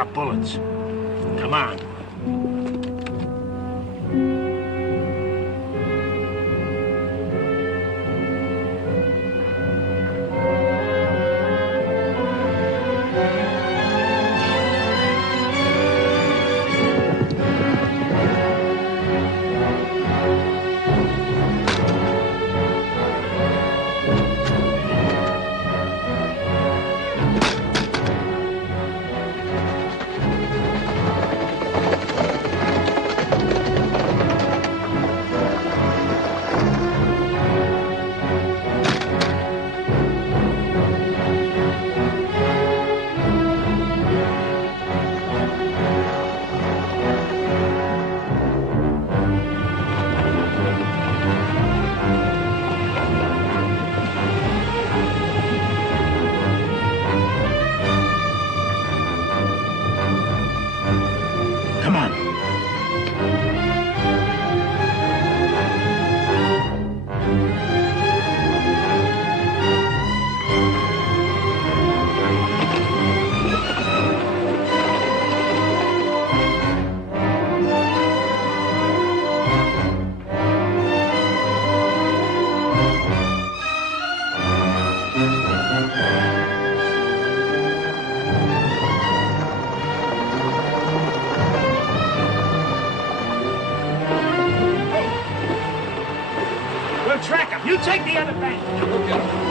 out of bullets. Come on. Take the other bank. Okay.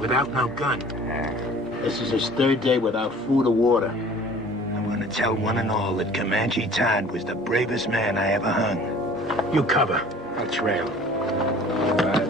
Without no gun. This is his third day without food or water. I'm gonna tell one and all that Comanche Todd was the bravest man I ever hung. You cover. I'll trail. All right.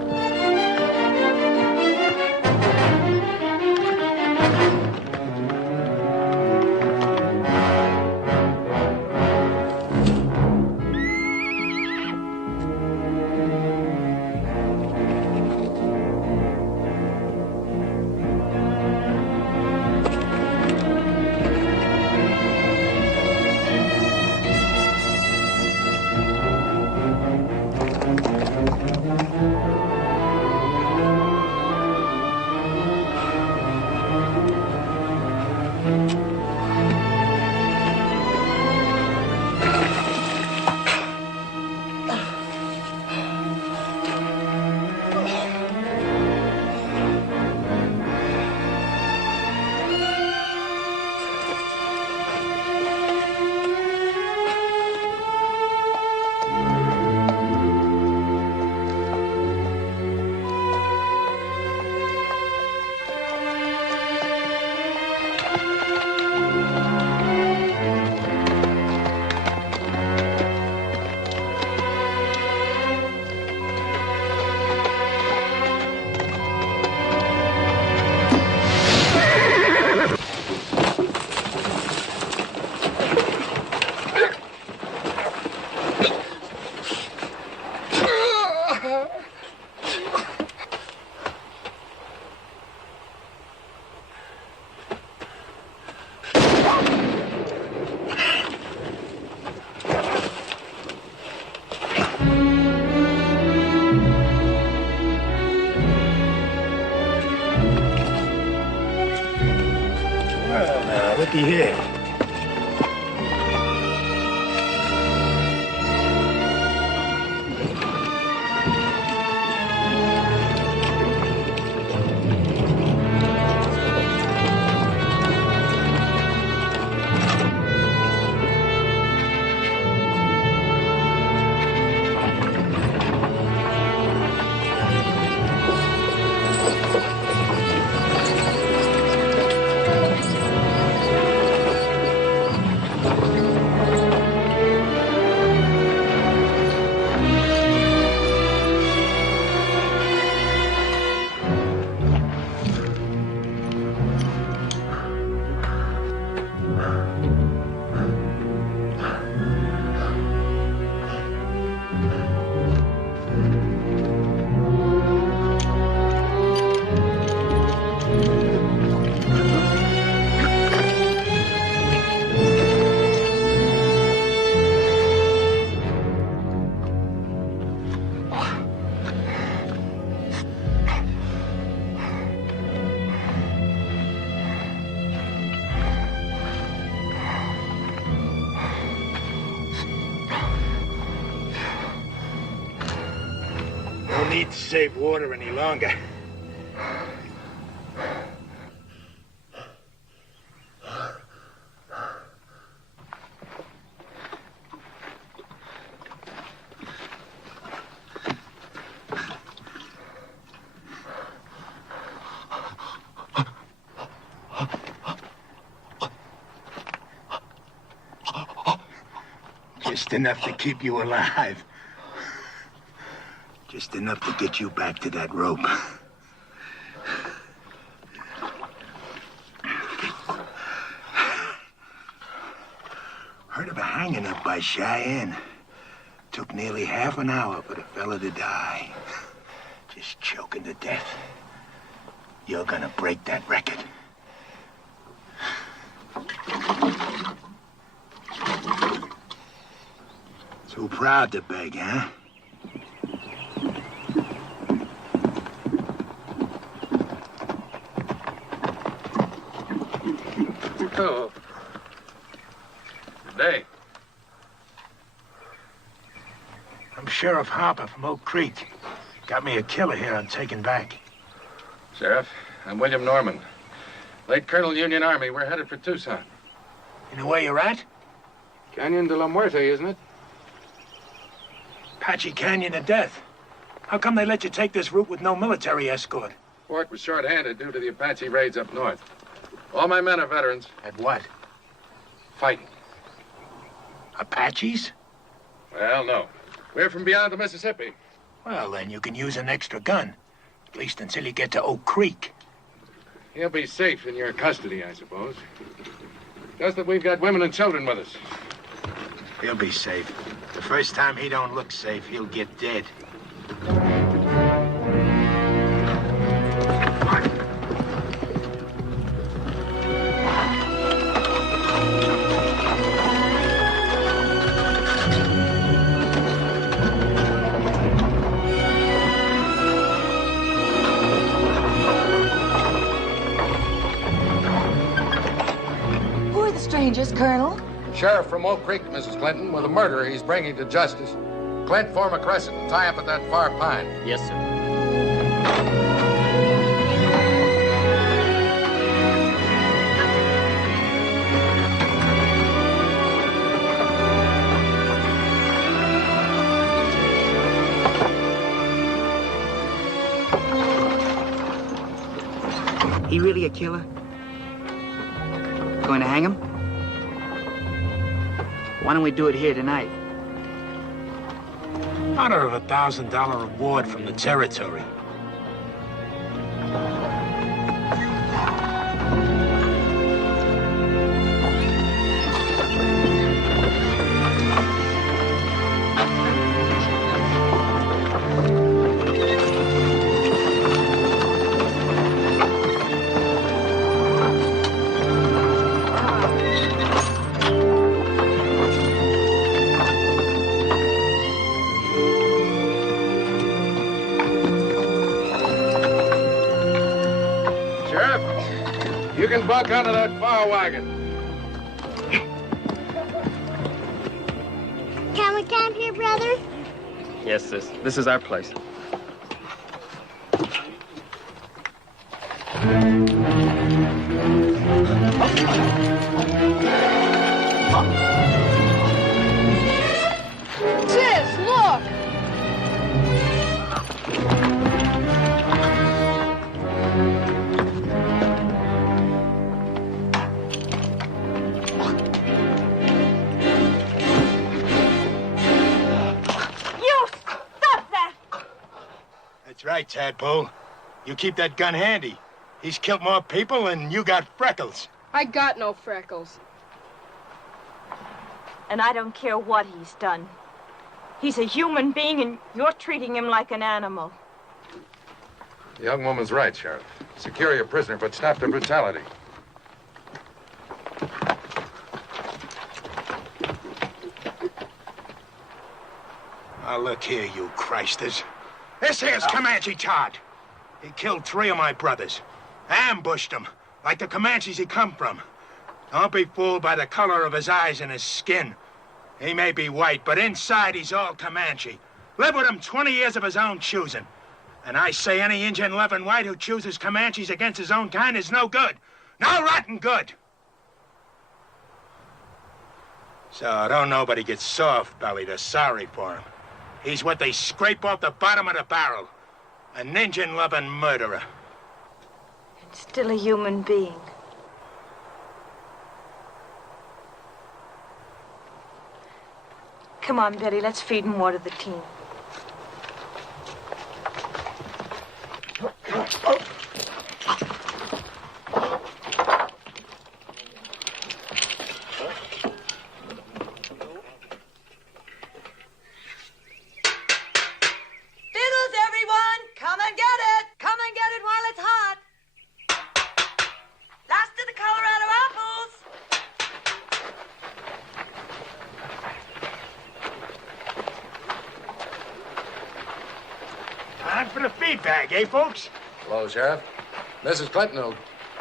Looky here. need to save water any longer. Just enough to keep you alive. Just enough to get you back to that rope. Heard of a hanging up by Cheyenne. Took nearly half an hour for the fella to die. Just choking to death. You're gonna break that record. Too proud to beg, huh? Oh. Good day. I'm Sheriff Harper from Oak Creek. Got me a killer here I'm taking back. Sheriff, I'm William Norman. Late Colonel, Union Army. We're headed for Tucson. You know where you're at? Canyon de la Muerte, isn't it? Apache Canyon of Death. How come they let you take this route with no military escort? Fort was short-handed due to the Apache raids up north. All my men are veterans. At what? Fighting. Apaches? Well, no. We're from beyond the Mississippi. Well, then you can use an extra gun. At least until you get to Oak Creek. He'll be safe in your custody, I suppose. Just that we've got women and children with us. He'll be safe. The first time he don't look safe, he'll get dead. Who are the strangers, Colonel? Sheriff from Oak Creek, Mrs. Clinton, with a murderer he's bringing to justice. Clint, form a crescent and tie up at that far pine. Yes, sir. He really a killer? Going to hang him? Why don't we do it here tonight? Honor of $1,000 reward from the territory. You can buck onto that far wagon. Can we camp here, brother? Yes, sis. This is our place. Sis, look! That's right, Tadpole. You keep that gun handy. He's killed more people than you got freckles. I got no freckles. And I don't care what he's done. He's a human being, and you're treating him like an animal. The young woman's right, Sheriff. Secure your prisoner, but stop the brutality. Now, look here, you Christers. This here's Comanche Todd. He killed 3 of my brothers. Ambushed them, like the Comanches he come from. Don't be fooled by the color of his eyes and his skin. He may be white, but inside he's all Comanche. Lived with him 20 years of his own choosing. And I say any Indian loving white who chooses Comanches against his own kind is no good. No rotten good. So don't nobody get soft-bellied or sorry for him. He's what they scrape off the bottom of the barrel. An Indian-loving murderer. And still a human being. Come on, Betty, let's feed and water the team. Bag, eh, folks? Hello, Sheriff. Mrs. Clinton will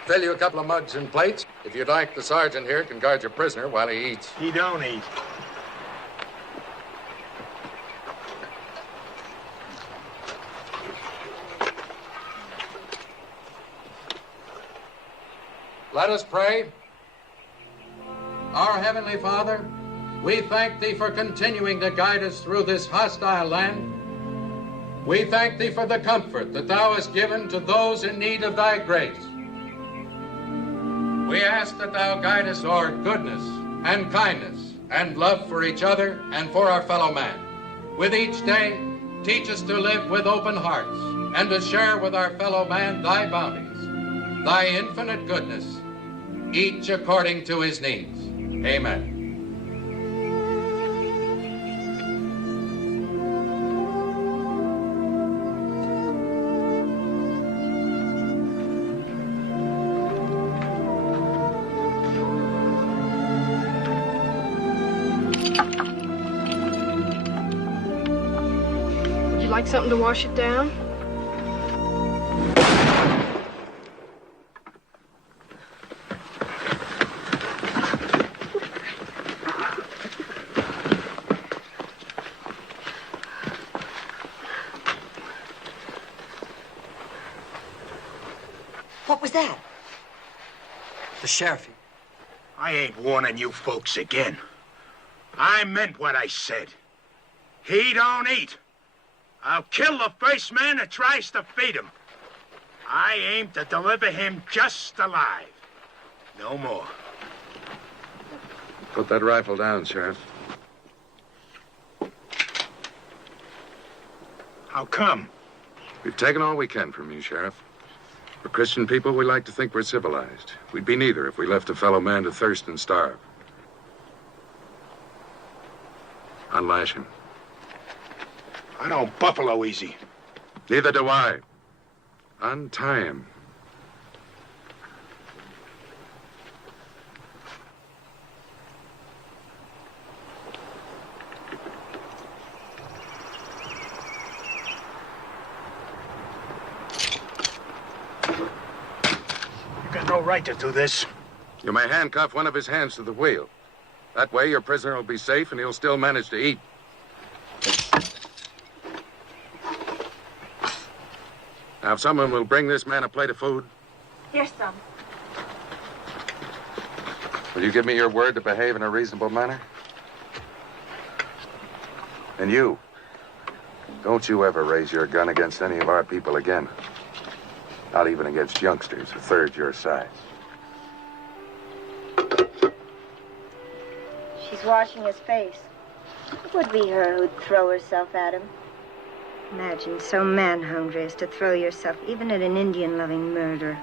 fill you a couple of mugs and plates. If you'd like, the sergeant here can guard your prisoner while he eats. He don't eat. Let us pray. Our Heavenly Father, we thank Thee for continuing to guide us through this hostile land. We thank Thee for the comfort that Thou hast given to those in need of Thy grace. We ask that Thou guide us toward goodness and kindness and love for each other and for our fellow man. With each day, teach us to live with open hearts and to share with our fellow man Thy bounties, Thy infinite goodness, each according to his needs. Amen. Like something to wash it down? What was that? The sheriff. I ain't warning you folks again. I meant what I said. He don't eat. I'll kill the first man that tries to feed him. I aim to deliver him just alive. No more. Put that rifle down, Sheriff. How come? We've taken all we can from you, Sheriff. For Christian people, we like to think we're civilized. We'd be neither if we left a fellow man to thirst and starve. Unlash him. I don't buffalo easy. Neither do I. Untie him. You got no right to do this. You may handcuff one of his hands to the wheel. That way, your prisoner will be safe and he'll still manage to eat. Now, if someone will bring this man a plate of food. Here's some. Will you give me your word to behave in a reasonable manner? And you, don't you ever raise your gun against any of our people again. Not even against youngsters a third your size. She's washing his face. It would be her who'd throw herself at him. Imagine so man-hungry as to throw yourself even at an Indian-loving murderer.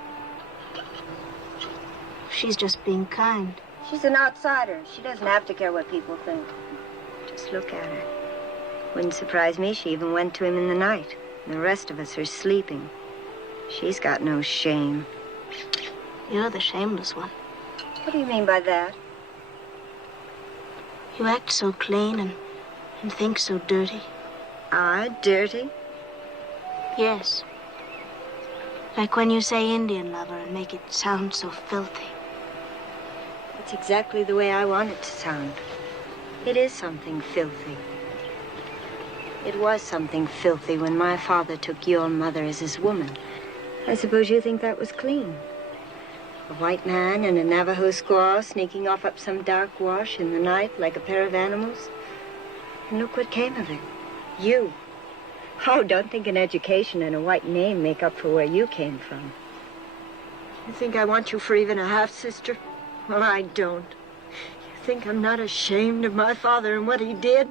She's just being kind. She's an outsider. She doesn't have to care what people think. Just look at her. Wouldn't surprise me she even went to him in the night. And the rest of us are sleeping. She's got no shame. You're the shameless one. What do you mean by that? You act so clean and think so dirty. I dirty? Yes. Like when you say Indian lover and make it sound so filthy. That's exactly the way I want it to sound. It is something filthy. It was something filthy when my father took your mother as his woman. I suppose you think that was clean. A white man and a Navajo squaw sneaking off up some dark wash in the night like a pair of animals. And look what came of it. You. Oh, don't think an education and a white name make up for where you came from. You think I want you for even a half-sister? Well, I don't. You think I'm not ashamed of my father and what he did?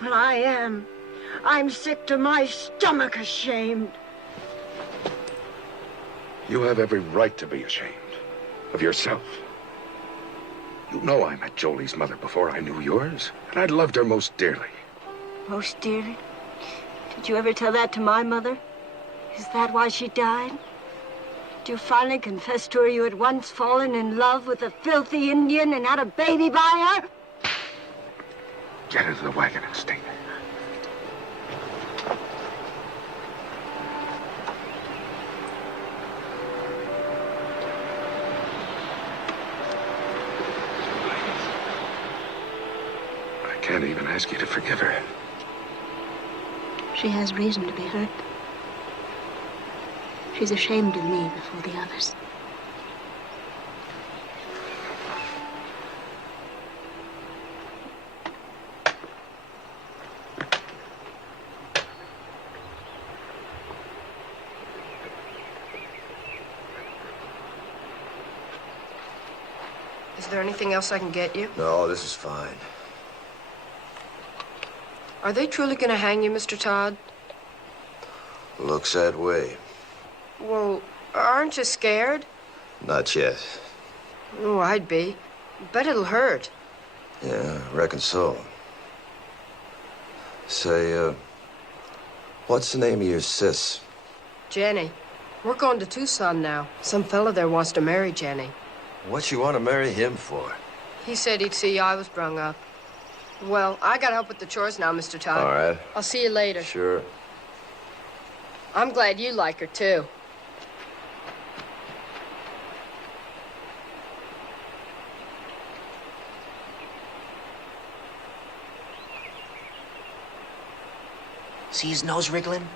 Well, I am. I'm sick to my stomach ashamed. You have every right to be ashamed of yourself. You know I met Jolie's mother before I knew yours, and I loved her most dearly. Most dearly? Did you ever tell that to my mother? Is that why she died? Did you finally confess to her you had once fallen in love with a filthy Indian and had a baby by her? Get into the wagon and stay there. I can't even ask you to forgive her. She has reason to be hurt. She's ashamed of me before the others. Is there anything else I can get you? No, this is fine. Are they truly going to hang you, Mr. Todd? Looks that way. Well, aren't you scared? Not yet. Oh, I'd be. Bet it'll hurt. Yeah, reckon so. Say, what's the name of your sis? Jenny. We're going to Tucson now. Some fella there wants to marry Jenny. What you want to marry him for? He said he'd see I was brung up. Well, I gotta help with the chores now, Mr. Todd. All right. I'll see you later. Sure. I'm glad you like her, too. See his nose wriggling?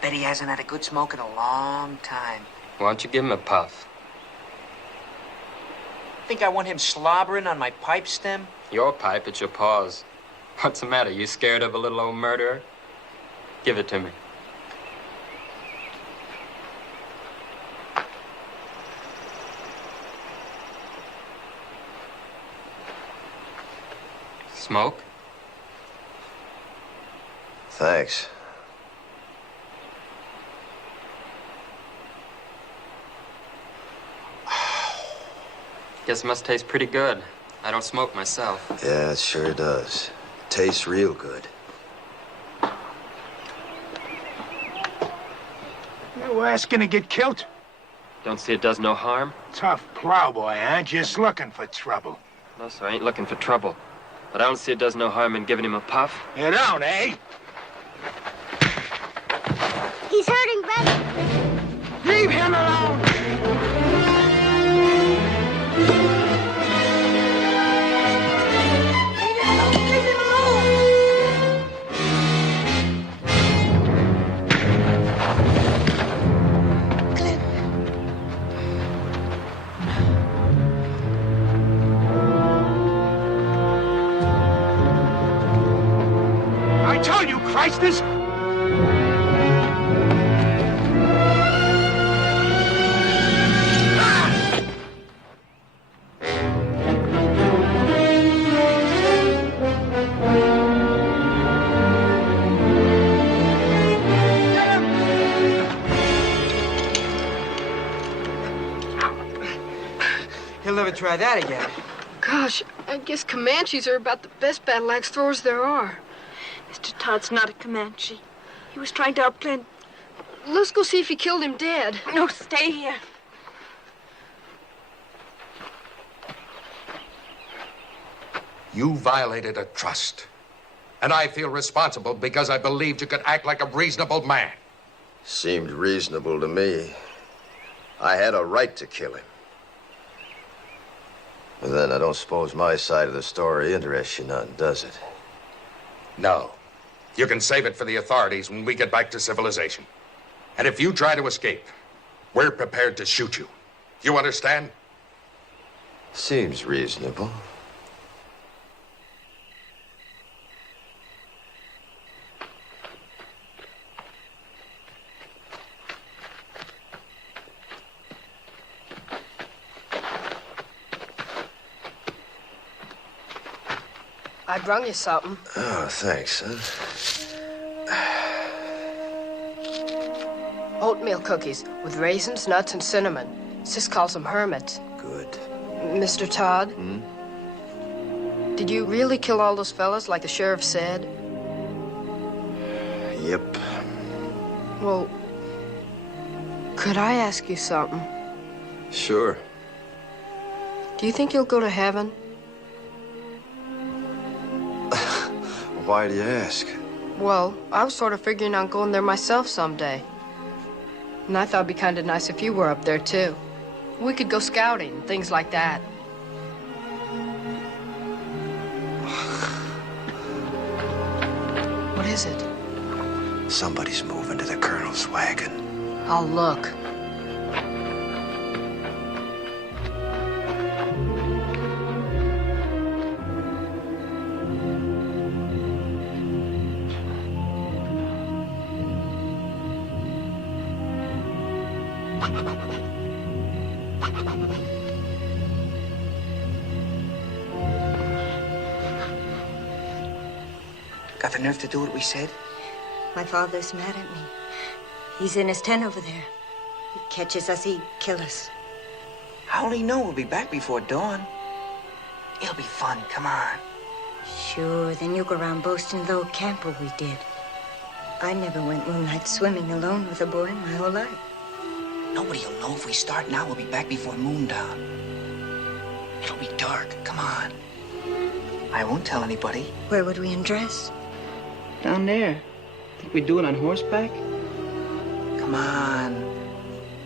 Bet he hasn't had a good smoke in a long time. Why don't you give him a puff? Think I want him slobbering on my pipe stem? Your pipe, it's your paws. What's the matter? You scared of a little old murderer? Give it to me. Smoke? Thanks. Guess it must taste pretty good. I don't smoke myself. Yeah, it sure does. Tastes real good. You asking to get killed? Don't see it does no harm? Tough plowboy, huh? Just looking for trouble. No, sir, I ain't looking for trouble. But I don't see it does no harm in giving him a puff. You don't, eh? He's hurting, Ben. Leave him alone! Christus! He'll never try that again. Gosh, I guess Comanches are about the best battle axe throwers there are. Mr. Todd's not a Comanche. He was trying to outplay... Let's go see if he killed him dead. No, stay here. You violated a trust. And I feel responsible because I believed you could act like a reasonable man. Seemed reasonable to me. I had a right to kill him. But then I don't suppose my side of the story interests you none, does it? No. You can save it for the authorities when we get back to civilization. And if you try to escape, we're prepared to shoot you. You understand? Seems reasonable. I brung you something. Oh, thanks, son. Oatmeal cookies with raisins, nuts, and cinnamon. Sis calls them hermits. Good. Mr. Todd? Did you really kill all those fellas like the sheriff said? Yep. Well, could I ask you something? Sure. Do you think you'll go to heaven? Why do you ask? Well, I was sort of figuring on going there myself someday. And I thought it'd be kind of nice if you were up there, too. We could go scouting, things like that. What is it? Somebody's moving to the colonel's wagon. I'll look. Got the nerve to do what we said? My father's mad at me. He's in his tent over there. He catches us, he'd kill us. How'll he know we'll be back before dawn? It'll be fun, come on. Sure, then you go around boasting the old camper we did. I never went moonlight swimming alone with a boy my whole life. Nobody'll know if we start now, we'll be back before moondown. It'll be dark, come on. I won't tell anybody. Where would we undress? Down there. Think we'd do it on horseback? Come on.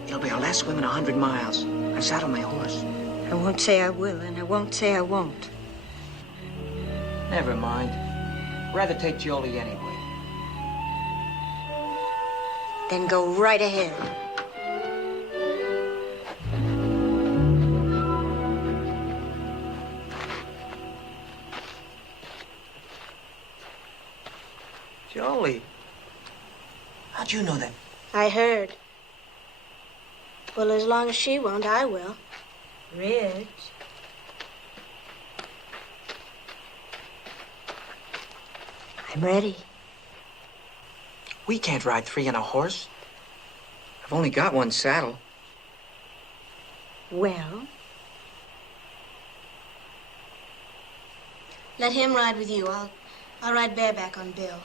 It'll be our last swim in 100 miles. I've saddled my horse. I won't say I will, and I won't say I won't. Never mind. Rather take Jolie anyway. Then go right ahead. Jolie. How'd you know that? I heard. Well, as long as she won't, I will. Rich. I'm ready. We can't ride three on a horse. I've only got one saddle. Well? Let him ride with you. I'll ride bareback on Bill.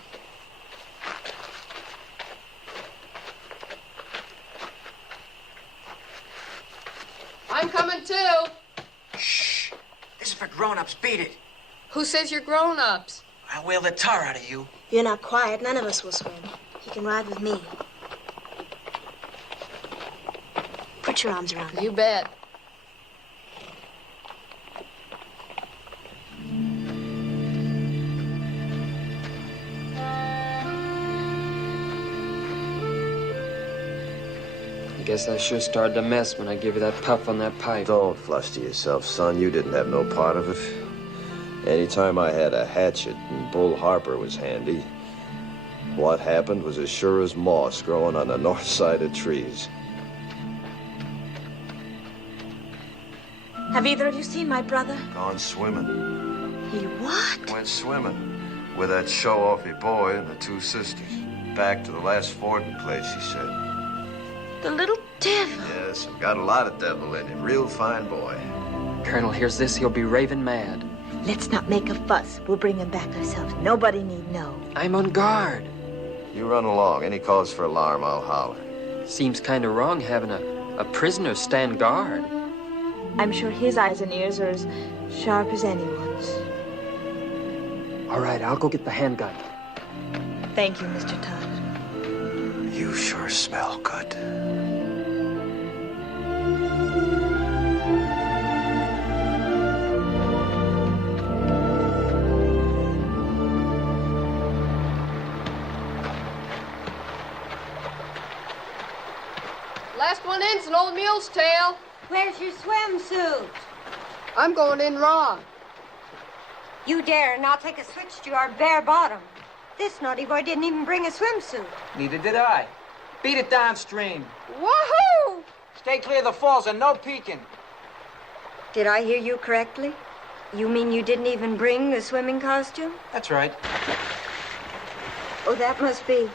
I'm coming too. Shh. This is for grown-ups. Beat it. Who says you're grown-ups? I'll whale the tar out of you. If you're not quiet, none of us will swim. You can ride with me. Put your arms around me. You bet. I guess I sure started a mess when I gave you that puff on that pipe. Don't fluster yourself, son. You didn't have no part of it. Anytime I had a hatchet and Bull Harper was handy, what happened was as sure as moss growing on the north side of trees. Have either of you seen my brother? Gone swimming. He what? Went swimming with that show-offy boy and the two sisters. Back to the last fording place, he said. The little devil. Yes, got a lot of devil in him. Real fine boy. Colonel hears this, he'll be raving mad. Let's not make a fuss. We'll bring him back ourselves. Nobody need know. I'm on guard. You run along. Any cause for alarm, I'll holler. Seems kind of wrong having a prisoner stand guard. I'm sure his eyes and ears are as sharp as anyone's. All right, I'll go get the handgun. Thank you, Mr. Todd. You sure smell good. Last one in's an old mule's tail. Where's your swimsuit? I'm going in raw. You dare not take a switch to our bare bottom. This naughty boy didn't even bring a swimsuit. Neither did I. Beat it downstream. Woohoo! Stay clear of the falls and no peeking. Did I hear you correctly? You mean you didn't even bring the swimming costume? That's right. Oh, that must be.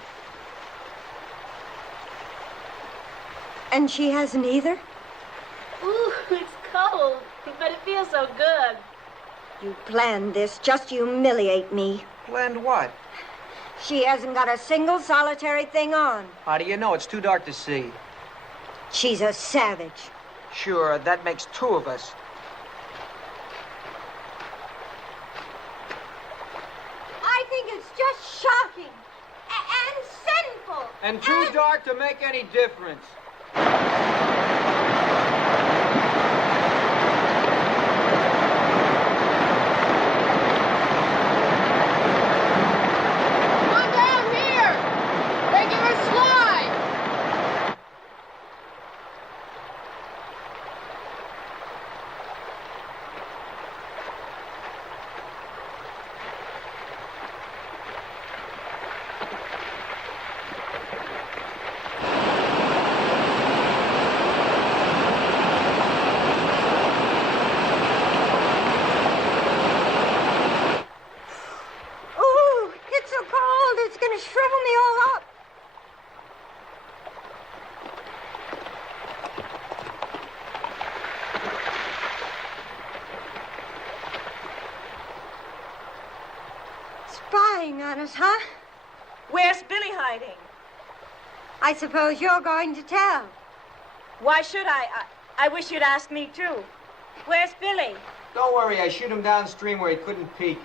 And she hasn't either? Ooh, it's cold, but it feels so good. You planned this just to humiliate me. Planned what? She hasn't got a single solitary thing on. How do you know? It's too dark to see. She's a savage. Sure, that makes two of us. I think it's just shocking and sinful. And too dark to make any difference. Spying on us, huh? Where's Billy hiding? I suppose you're going to tell. Why should I? I wish you'd ask me, too. Where's Billy? Don't worry, I shoot him downstream where he couldn't peek.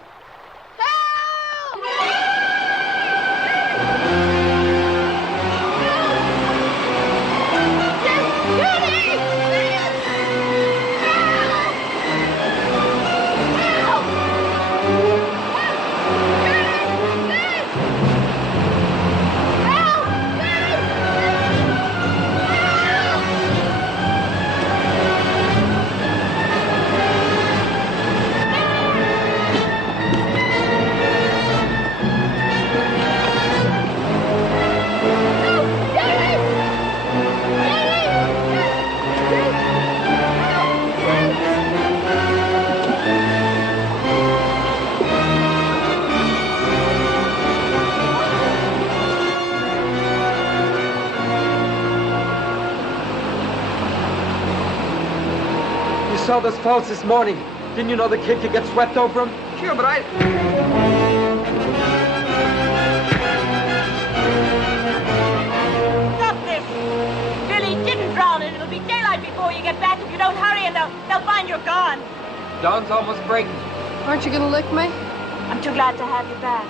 Saw those falls this morning. Didn't you know the kid could get swept over them? Sure, but I... Stop this! Billy didn't drown, and it'll be daylight before you get back if you don't hurry, and they'll find you're gone. Dawn's almost breaking. Aren't you gonna lick me? I'm too glad to have you back.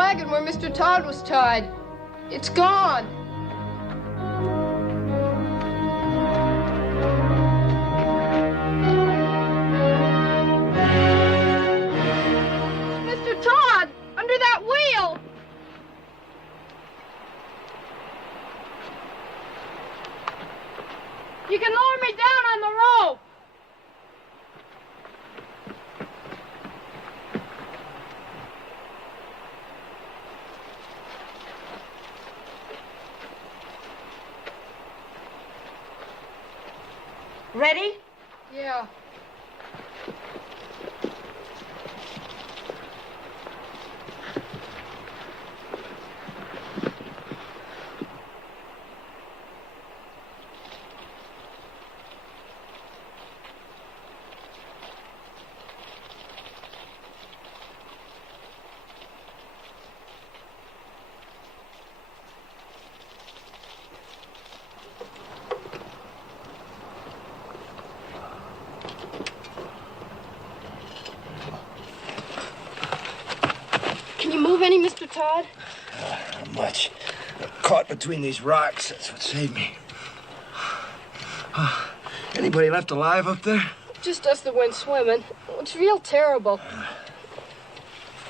wagon where Mr. Todd was tied. It's gone. Mr. Todd, under that wheel. You can lower me down on the rope. Ready? Yeah. Can you move any, Mr. Todd? Not much. Caught between these rocks. That's what saved me. Anybody left alive up there? Just us that went swimming. It's real terrible.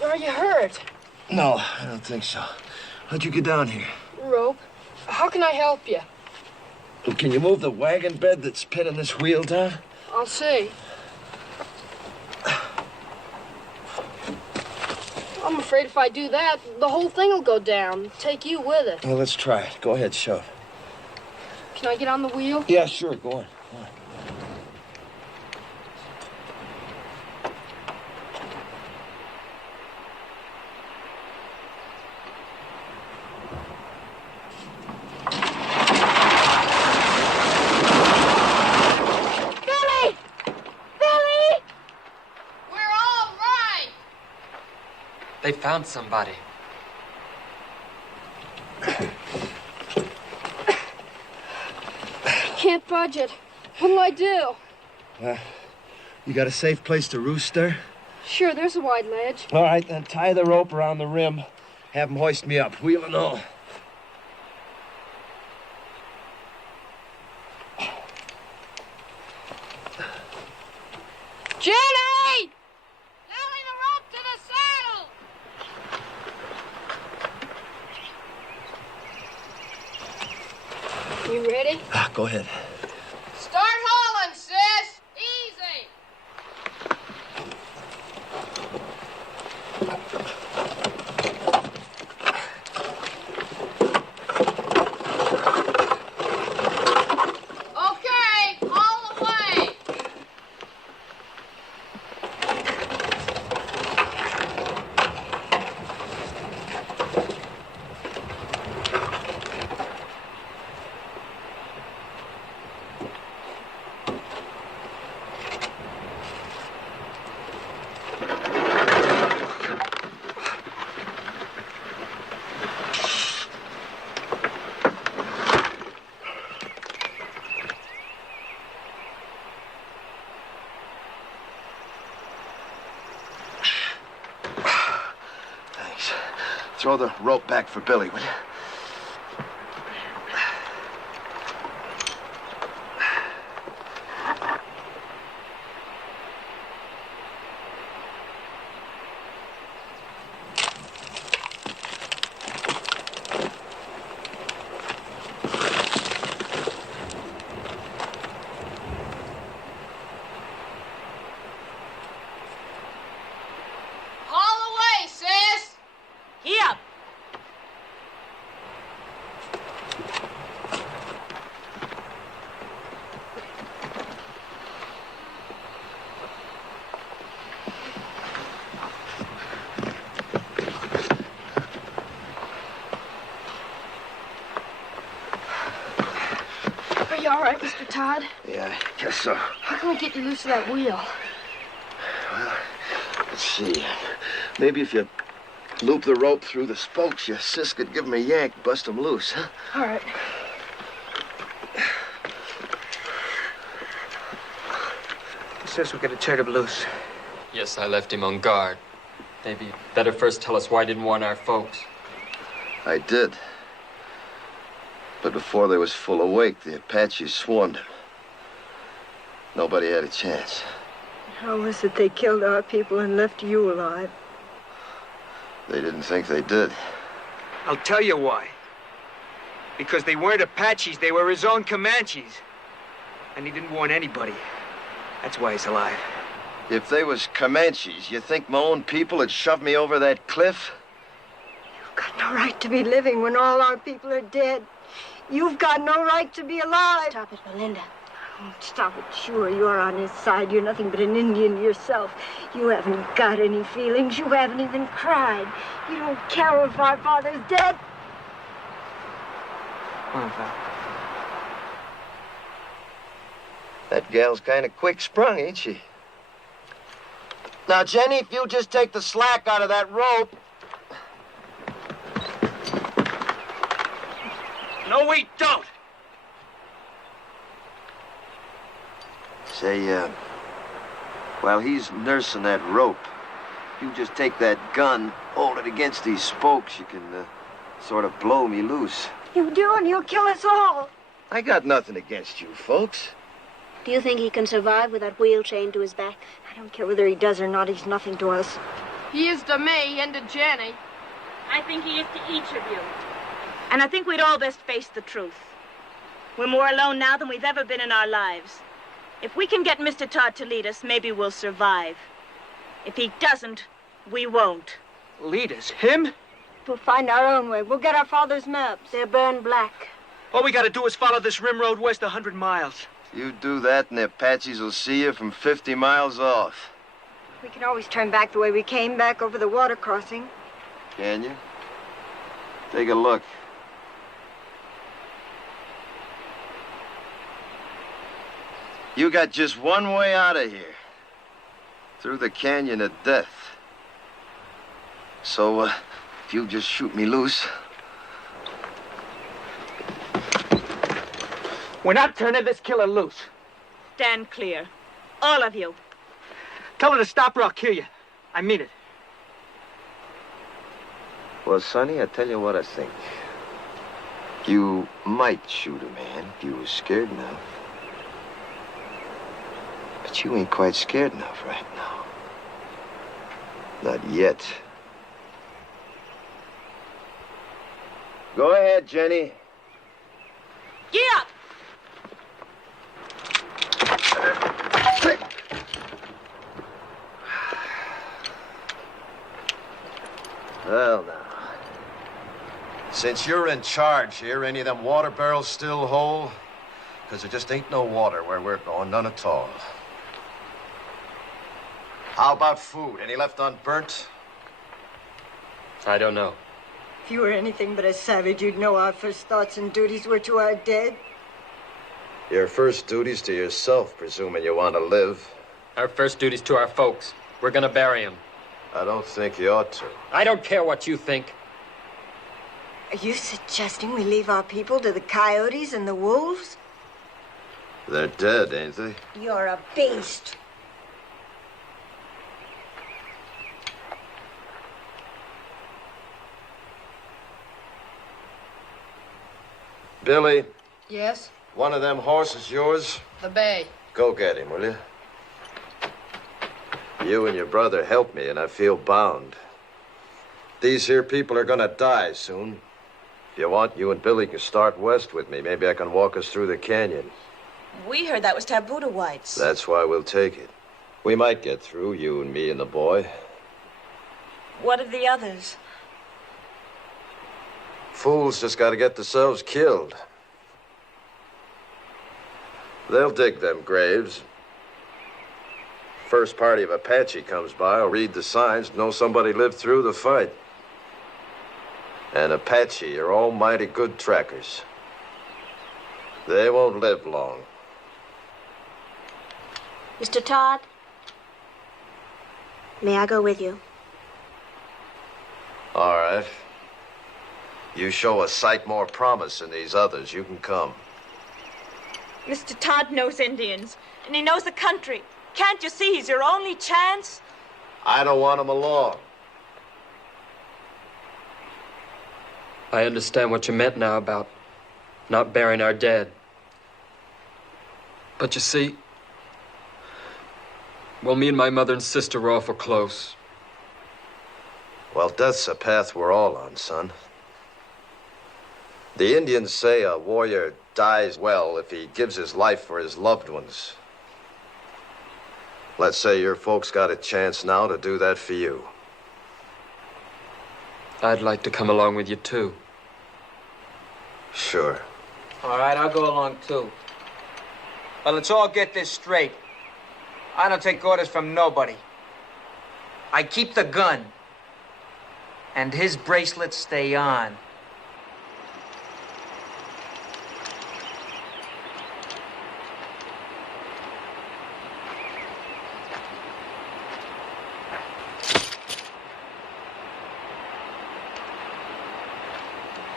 Are you hurt? No, I don't think so. How'd you get down here? Rope. How can I help you? Well, can you move the wagon bed that's pinning this wheel down? I'll see. I'm afraid if I do that, the whole thing will go down. Take you with it. Well, let's try it. Go ahead, shove. Can I get on the wheel? Yeah, sure. Go on. Go on. Billy! Billy! We're all right! They found somebody. Can't budge it. What'll I do? You got a safe place to roost there? Sure, there's a wide ledge. All right, then tie the rope around the rim. Have them hoist me up, wheel and all. Jenny! Nailing the rope to the saddle! You ready? Go ahead. Start hauling, sis! Easy! Okay, haul away! Thanks. Throw the rope back for Billy, will you? Haul away, sis! Here! Are you all right, Mr. Todd? Yeah, I guess so. How can we get you loose of that wheel? Well, let's see. Maybe if you loop the rope through the spokes, your sis could give 'em a yank, bust 'em loose, huh? All right. Sis, we gotta turn him loose. Yes, I left him on guard. Maybe you'd better first tell us why you didn't warn our folks. I did. But before they was full awake, the Apaches swarmed him. Nobody had a chance. How was it they killed our people and left you alive? They didn't think they did. I'll tell you why. Because they weren't Apaches, they were his own Comanches. And he didn't warn anybody. That's why he's alive. If they was Comanches, you think my own people would shove me over that cliff? You've got no right to be living when all our people are dead. You've got no right to be alive. Stop it, Belinda. Oh, stop it. Sure, you're on his side. You're nothing but an Indian yourself. You haven't got any feelings. You haven't even cried. You don't care if our father's dead. Come on, Val. That gal's kind of quick-sprung, ain't she? Now, Jenny, if you just take the slack out of that rope... No, we don't! Say, while he's nursing that rope, you just take that gun, hold it against these spokes, you can, sort of blow me loose. You do, and he'll kill us all. I got nothing against you, folks. Do you think he can survive with that wheel chained to his back? I don't care whether he does or not. He's nothing to us. He is to me and to Jenny. I think he is to each of you. And I think we'd all best face the truth. We're more alone now than we've ever been in our lives. If we can get Mr. Todd to lead us, maybe we'll survive. If he doesn't, we won't. Lead us? Him? We'll find our own way. We'll get our father's maps. They're burned black. All we gotta do is follow this rim road west 100 miles. You do that and the Apaches will see you from 50 miles off. We can always turn back the way we came, back over the water crossing. Can you? Take a look. You got just one way out of here. Through the canyon of death. So, if you just shoot me loose... We're not turning this killer loose. Stand clear. All of you. Tell her to stop or I'll kill you. I mean it. Well, Sonny, I tell you what I think. You might shoot a man if you was scared enough. But you ain't quite scared enough right now. Not yet. Go ahead, Jenny. Get up! Well, now. Since you're in charge here, any of them water barrels still whole? Because there just ain't no water where we're going, none at all. How about food? Any left unburnt? I don't know. If you were anything but a savage, you'd know our first thoughts and duties were to our dead. Your first duty's to yourself, presuming you want to live. Our first duty's to our folks. We're gonna bury him. I don't think you ought to. I don't care what you think. Are you suggesting we leave our people to the coyotes and the wolves? They're dead, ain't they? You're a beast. Billy, Yes? one of them horses yours? The bay. Go get him, will you? You and your brother helped me, and I feel bound. These here people are gonna die soon. If you want, you and Billy can start west with me. Maybe I can walk us through the canyon. We heard that was taboo to whites. That's why we'll take it. We might get through, you and me and the boy. What of the others? Fools just gotta get themselves killed. They'll dig them graves. First party of Apache comes by, will read the signs, know somebody lived through the fight. And Apache are almighty good trackers. They won't live long. Mr. Todd, may I go with you? All right. You show a sight more promise than these others, you can come. Mr. Todd knows Indians, and he knows the country. Can't you see he's your only chance? I don't want him along. I understand what you meant now about not burying our dead. But you see, well, me and my mother and sister were awful close. Well, death's a path we're all on, son. The Indians say a warrior dies well if he gives his life for his loved ones. Let's say your folks got a chance now to do that for you. I'd like to come along with you, too. Sure. All right, I'll go along, too. But let's all get this straight. I don't take orders from nobody. I keep the gun. And his bracelets stay on.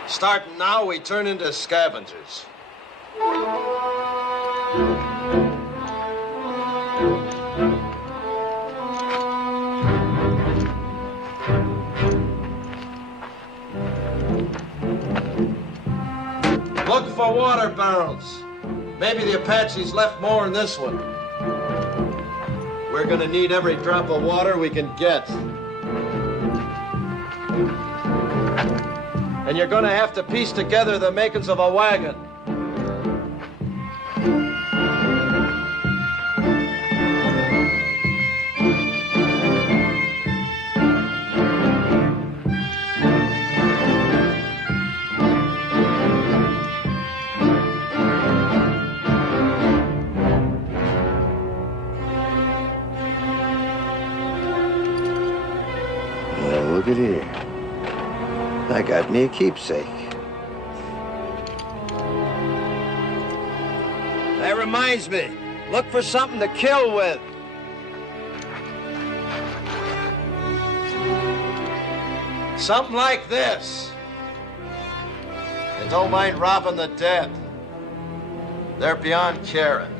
Starting now, we turn into scavengers. Look for water barrels. Maybe the Apaches left more in this one. We're gonna need every drop of water we can get. And you're gonna have to piece together the makings of a wagon. Well, look at here. I got me a keepsake. That reminds me, look for something to kill with. Something like this. And don't mind robbing the dead. They're beyond caring.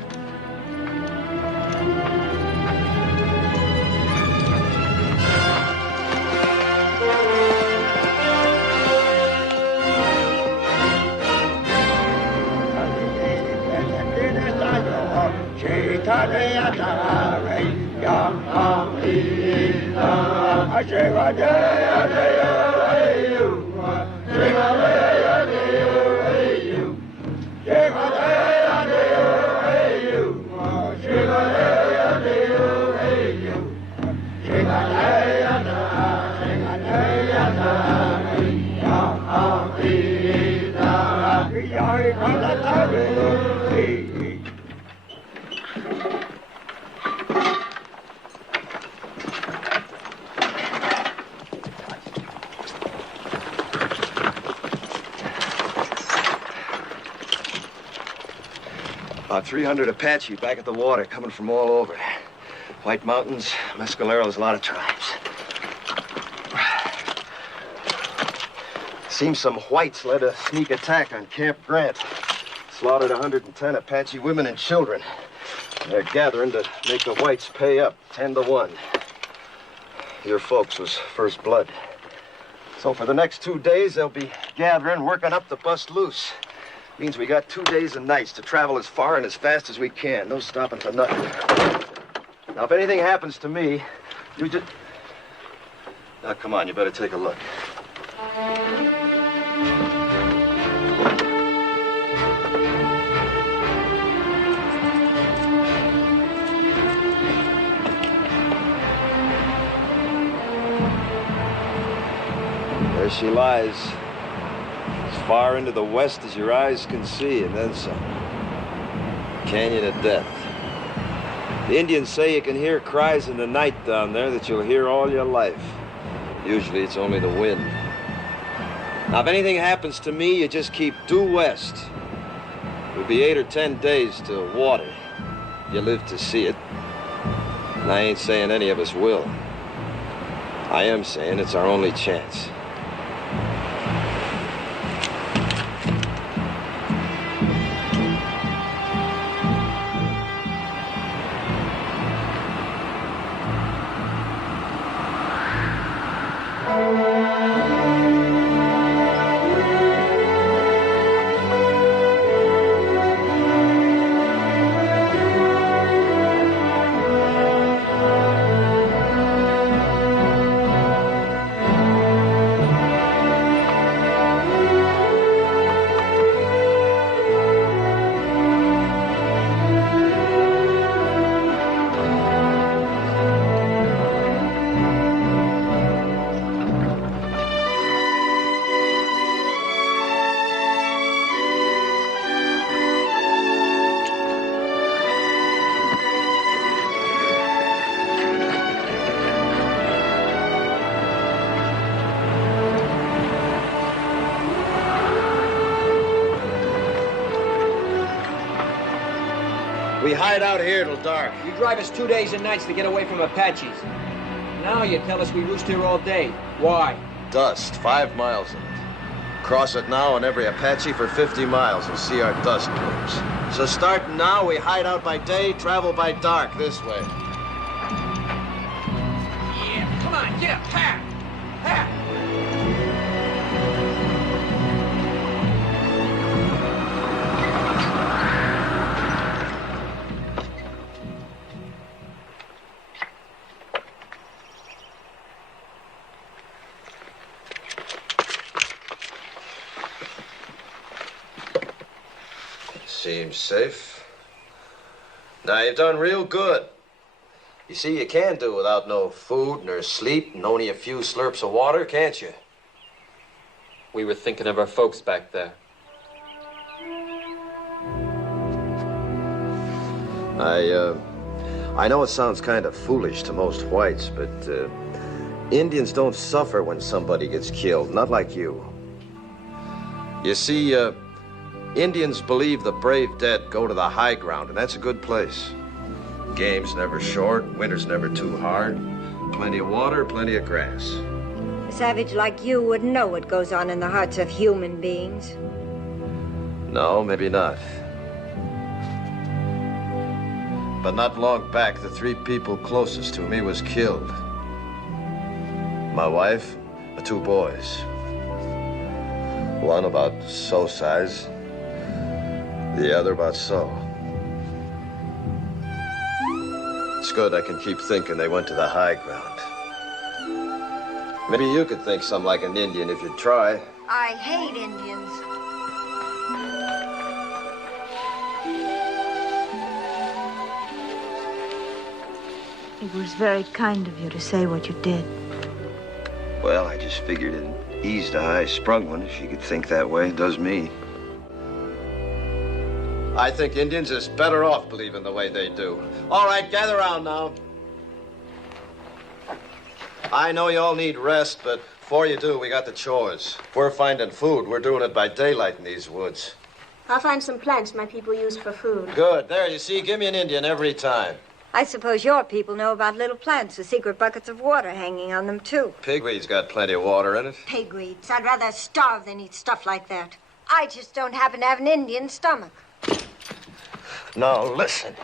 About 300 Apache back at the water, coming from all over. White Mountains, Mescaleros, a lot of tribes. Seems some whites led a sneak attack on Camp Grant. Slaughtered 110 Apache women and children. They're gathering to make the whites pay up, 10-1. Your folks was first blood. So for the next 2 days, they'll be gathering, working up to bust loose. Means we got 2 days and nights to travel as far and as fast as we can. No stopping for nothing. Now, if anything happens to me, you just... Now, come on, you better take a look. There she lies. As far into the west as your eyes can see, and then some. Canyon of Death. The Indians say you can hear cries in the night down there that you'll hear all your life. Usually it's only the wind. Now, if anything happens to me, you just keep due west. It'll be 8 or 10 days to water. You live to see it. And I ain't saying any of us will. I am saying it's our only chance. We hide out here till dark. You drive us 2 days and nights to get away from Apaches. Now you tell us we roost here all day. Why? Dust, 5 miles of it. Cross it now and every Apache for 50 miles and see our dust plumes. So starting now, we hide out by day, travel by dark this way. Yeah, come on, get up, ha! Ha! Seems safe. Now, you've done real good. You see, you can do without no food nor sleep and only a few slurps of water, can't you? We were thinking of our folks back there. I know it sounds kind of foolish to most whites, but Indians don't suffer when somebody gets killed, not like you. You see, Indians believe the brave dead go to the high ground, and that's a good place. Game's never short, winter's never too hard. Plenty of water, plenty of grass. A savage like you wouldn't know what goes on in the hearts of human beings. No, maybe not. But not long back, the 3 people closest to me was killed. My wife, the 2 boys. One about so size, the other about so. It's good I can keep thinking they went to the high ground. Maybe you could think something like an Indian if you'd try. I hate Indians. It was very kind of you to say what you did. Well, I just figured it eased a high-sprung one if she could think that way. It does me. I think Indians is better off believing the way they do. All right, gather around now. I know you all need rest, but before you do, we got the chores. If we're finding food, we're doing it by daylight in these woods. I'll find some plants my people use for food. Good. There, you see, give me an Indian every time. I suppose your people know about little plants with secret buckets of water hanging on them, too. Pigweed's got plenty of water in it. Pigweeds. I'd rather starve than eat stuff like that. I just don't happen to have an Indian stomach. Now, listen.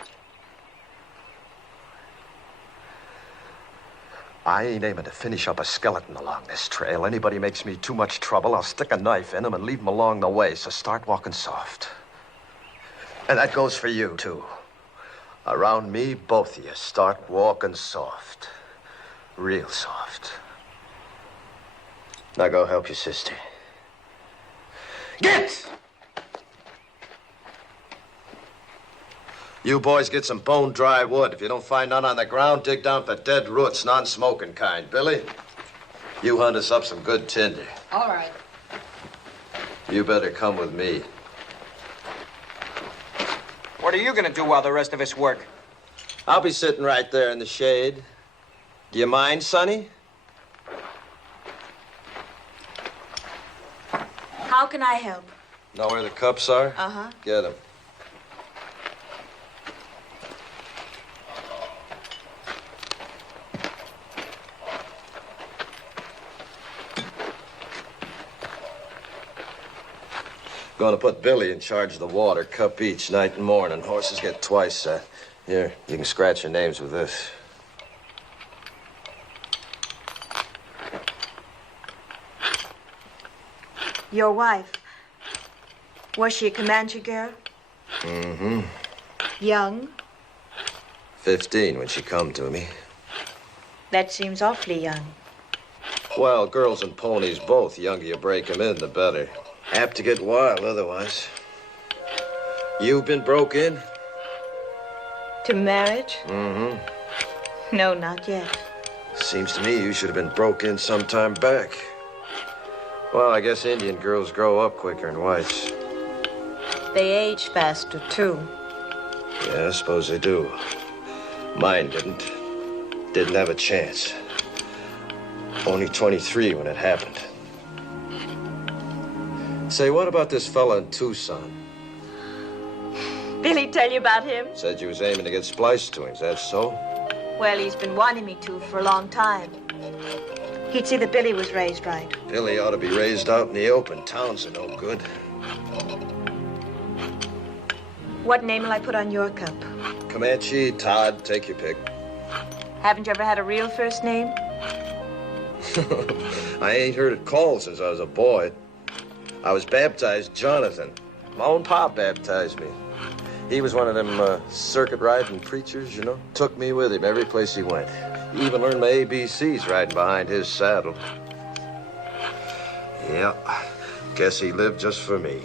I ain't aiming to finish up a skeleton along this trail. Anybody makes me too much trouble, I'll stick a knife in him and leave him along the way, so start walking soft. And that goes for you, too. Around me, both of you, start walking soft. Real soft. Now go help your sister. Get! You boys get some bone-dry wood. If you don't find none on the ground, dig down for dead roots, non-smoking kind. Billy, you hunt us up some good tinder. All right. You better come with me. What are you gonna do while the rest of us work? I'll be sitting right there in the shade. Do you mind, Sonny? How can I help? Know where the cups are? Uh-huh. Get them. Going to put Billy in charge of the water, cup each, night and morning. Horses get twice that. Here, you can scratch your names with this. Your wife. Was she a Comanche girl? Mm-hmm. Young? 15 when she come to me. That seems awfully young. Well, girls and ponies both. The younger you break them in, the better. Apt to get wild otherwise. You been broke in? To marriage? Mm-hmm. No, not yet. Seems to me you should have been broke in some time back. Well, I guess Indian girls grow up quicker than whites. They age faster, too. Yeah, I suppose they do. Mine didn't. Didn't have a chance. Only 23 when it happened. Say, what about this fella in Tucson? Billy tell you about him? Said you was aiming to get spliced to him. Is that so? Well, he's been wanting me to for a long time. He'd see that Billy was raised right. Billy ought to be raised out in the open. Towns are no good. What name will I put on your cup? Comanche, Todd, take your pick. Haven't you ever had a real first name? I ain't heard it called since I was a boy. I was baptized Jonathan. My own pop baptized me. He was one of them circuit riding preachers, you know. Took me with him every place he went. Even learned my ABCs riding behind his saddle. Yeah, guess he lived just for me.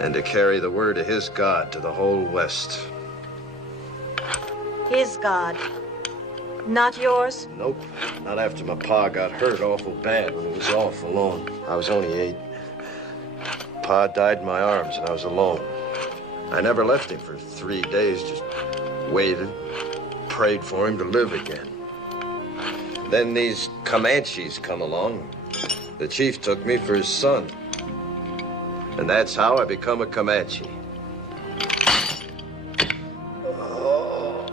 And to carry the word of his God to the whole West. His God. Not yours? Nope, not after my pa got hurt awful bad when he was off alone. I was only 8. Pa died in my arms and I was alone. I never left him for 3 days, just waited, prayed for him to live again. Then these Comanches come along. The chief took me for his son. And that's how I become a Comanche. Oh,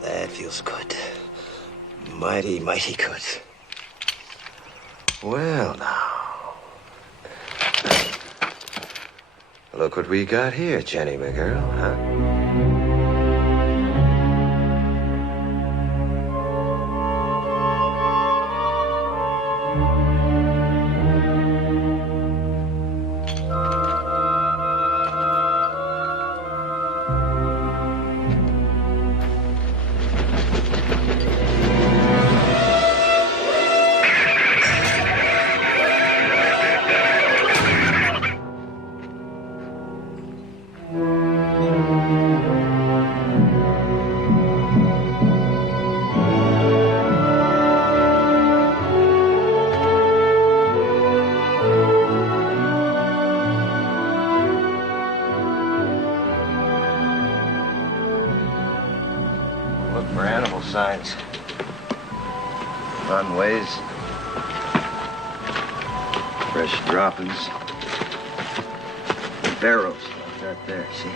that feels good. Mighty, mighty good. Well, now. Look what we got here, Jenny, my girl, huh? Signs, runways, fresh droppings, barrows like that there, see?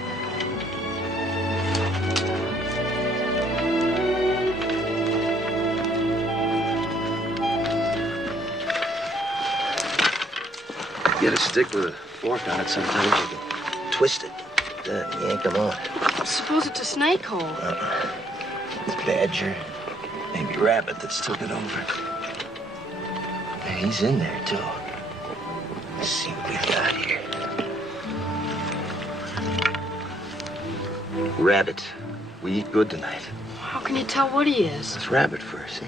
Get a stick with a fork on it, sometimes you can twist it, then yank them on. Suppose it's a snake hole. Badger, maybe rabbit that's took it over. Yeah, he's in there, too. Let's see what we got here. Rabbit. We eat good tonight. How can you tell what he is? It's rabbit fur, see?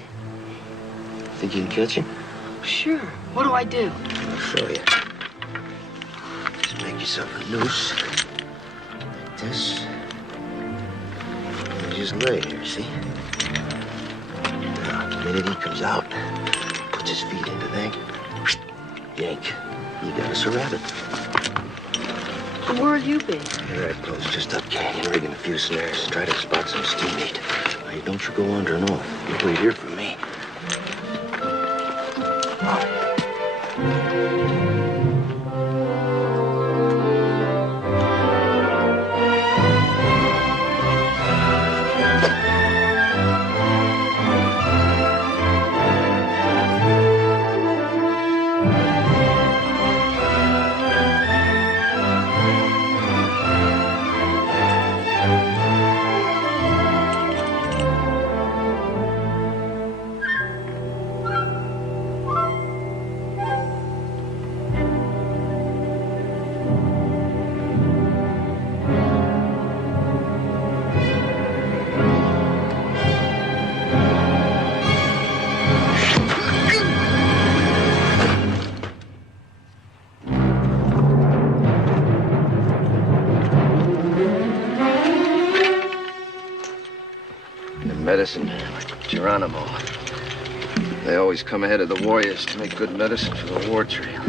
Think you can catch him? Sure. What do I do? I'll show you. Just make yourself a noose. Like this. Just lay here, see? Now, the minute he comes out, puts his feet into there, yank. You got us a rabbit. Where'll you be? You're right close, just up canyon, rigging a few snares. Try to spot some steam meat. Hey, don't you go wandering off. You wait here for me. Medicine, like Geronimo. They always come ahead of the warriors to make good medicine for the war trail.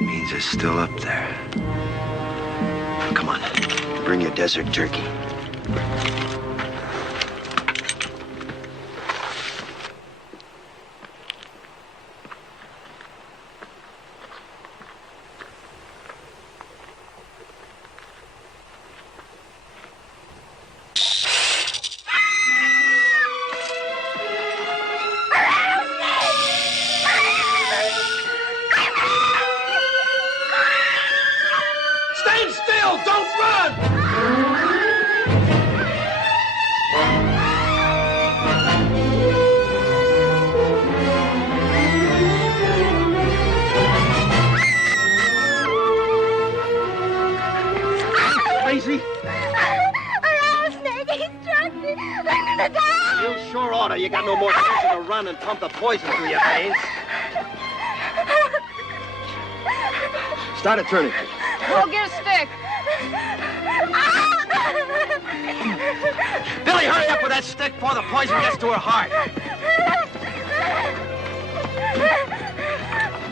Means it's still up there. Come on, bring your desert turkey. easier to run and pump the poison through your veins. Start a tourniquet. Go get a stick. Billy, hurry up with that stick before the poison gets to her heart.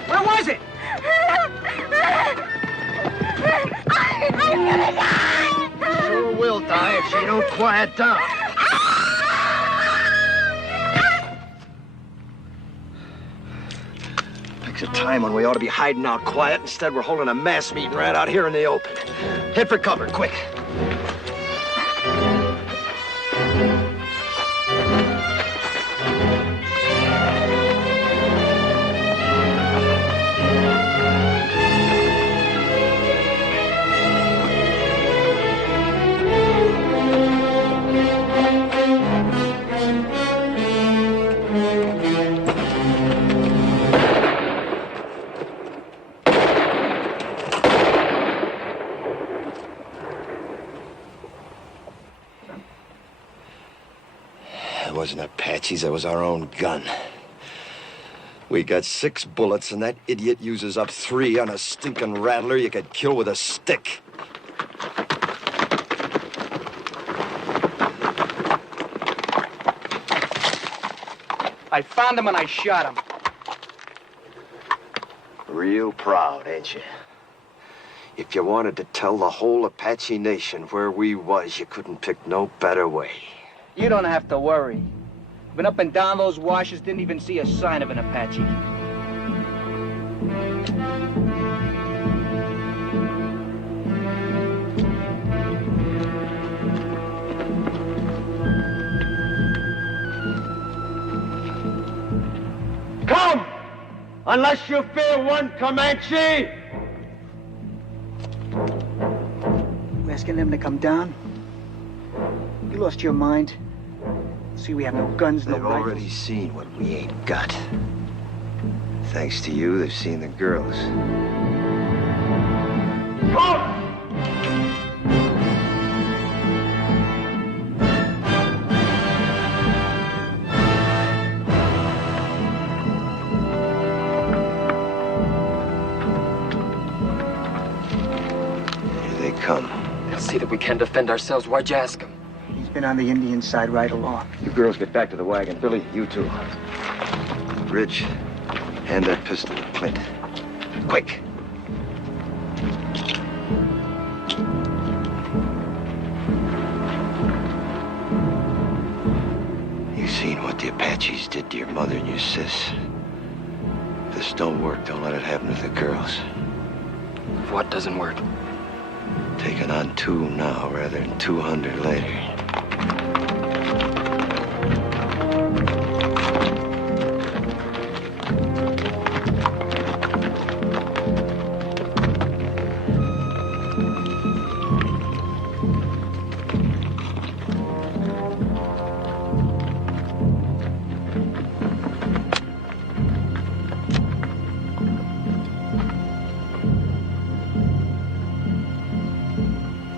Where was it? I'm gonna die. She sure will die if she don't quiet down. Picks a time when we ought to be hiding out quiet. Instead, we're holding a mass meeting right out here in the open. Head for cover, quick. It wasn't Apaches, it was our own gun. We got 6 bullets, and that idiot uses up 3 on a stinking rattler you could kill with a stick. I found him and I shot him. Real proud, ain't you? If you wanted to tell the whole Apache nation where we was, you couldn't pick no better way. You don't have to worry. Been up and down those washes, didn't even see a sign of an Apache. Come! Unless you fear one Comanche! You asking them to come down? You lost your mind? See, we have no guns, no They've rifles. already seen what we ain't got. Thanks to you, they've seen the girls. Here they come. They'll see that we can't defend ourselves. Why'd you ask them? He's been on the Indian side right along. You girls get back to the wagon. Billy, you too. Rich, hand that pistol to Clint. Quick! You seen what the Apaches did to your mother and your sis. If this don't work, don't let it happen to the girls. What doesn't work? Taking on 2 now rather than 200 later.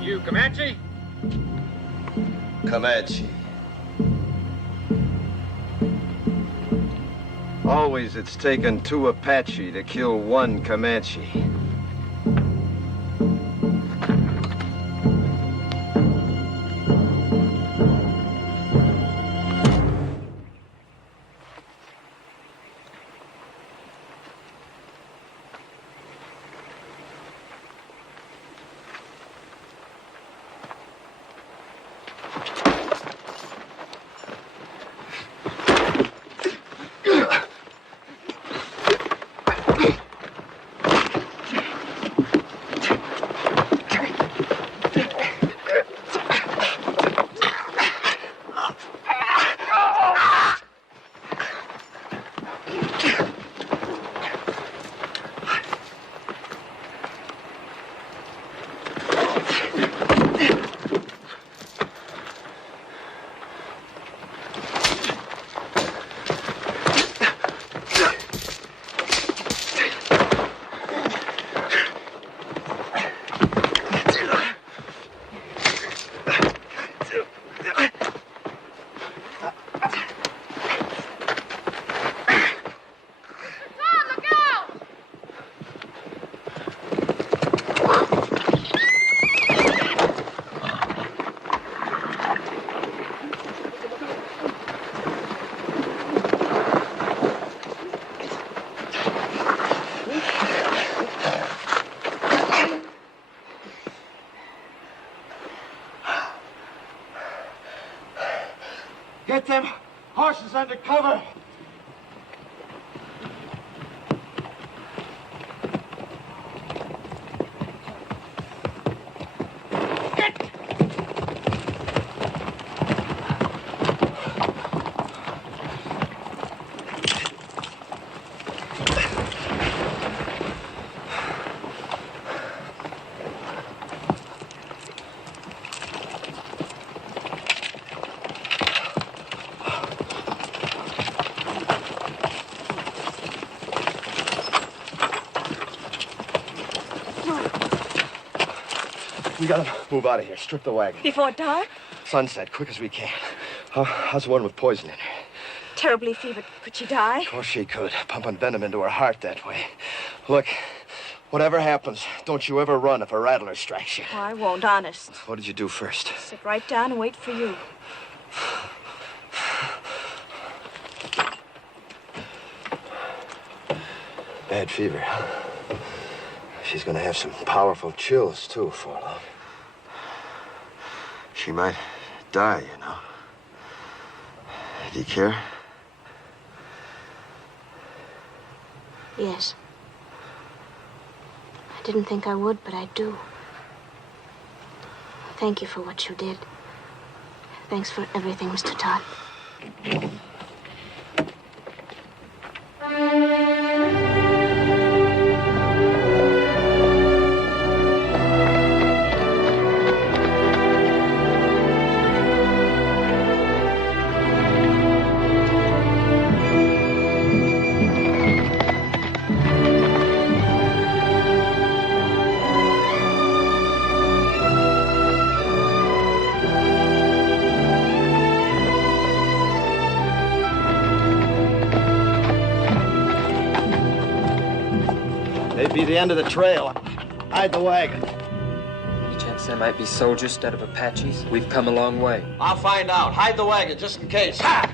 You Comanche? Comanche. Always it's taken 2 Apache to kill 1 Comanche. Get them horses under cover. We gotta move out of here. Strip the wagon. Before dark? Sunset, quick as we can. How's the one with poison in her? Terribly fevered. Could she die? Of course she could. Pumping venom into her heart that way. Look, whatever happens, don't you ever run if a rattler strikes you. Oh, I won't, honest. What did you do first? Sit right down and wait for you. Bad fever. She's gonna have some powerful chills, too, before long. She might die, you know. Do you care? Yes. I didn't think I would, but I do. Thank you for what you did. Thanks for everything, Mr. Todd. Be the end of the trail. Hide the wagon. Any chance there might be soldiers instead of Apaches? We've come a long way. I'll find out. Hide the wagon just in case. Ha!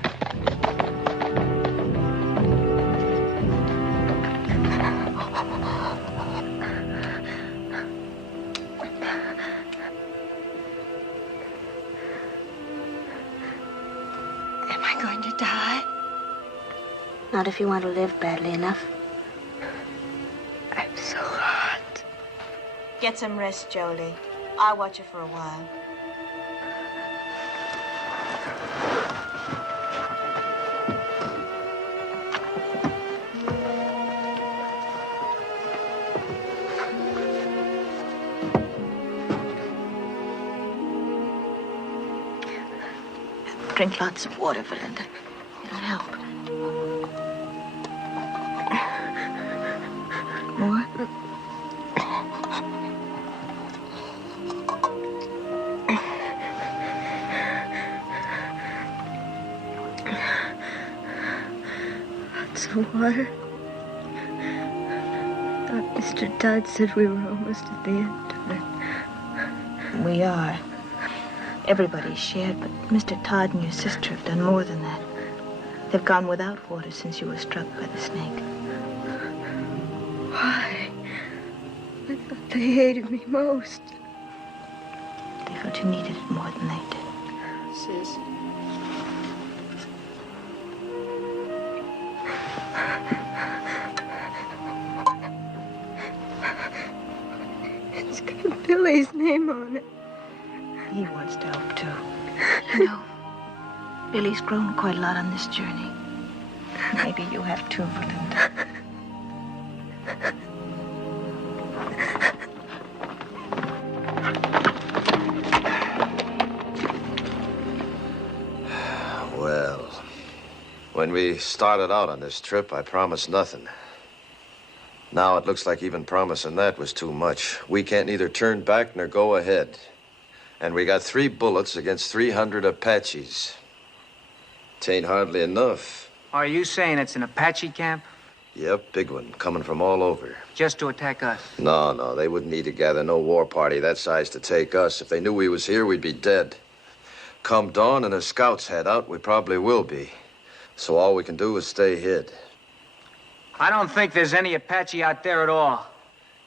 Am I going to die? Not if you want to live badly enough. I'm so hot. Get some rest, Jolie. I'll watch you for a while. Drink lots of water, Belinda. It'll help. More? Lots of water. Mr. Todd said we were almost at the end of it. We are. Everybody's shared, but Mr. Todd and your sister have done more than that. They've gone without water since you were struck by the snake. Why? I thought they hated me most. They felt you needed it more than they did. Sis. It's got Billy's name on it. He wants to help, too. You know, Billy's grown quite a lot on this journey. Maybe you have, too, Belinda. Well, when we started out on this trip, I promised nothing. Now it looks like even promising that was too much. We can't neither turn back nor go ahead. And we got 3 bullets against 300 Apaches. Tain't hardly enough. Are you saying it's an Apache camp? Yep, big one, coming from all over. Just to attack us? No, they wouldn't need to gather no war party that size to take us. If they knew we was here, we'd be dead. Come dawn and the scouts head out, we probably will be. So all we can do is stay hid. I don't think there's any Apache out there at all.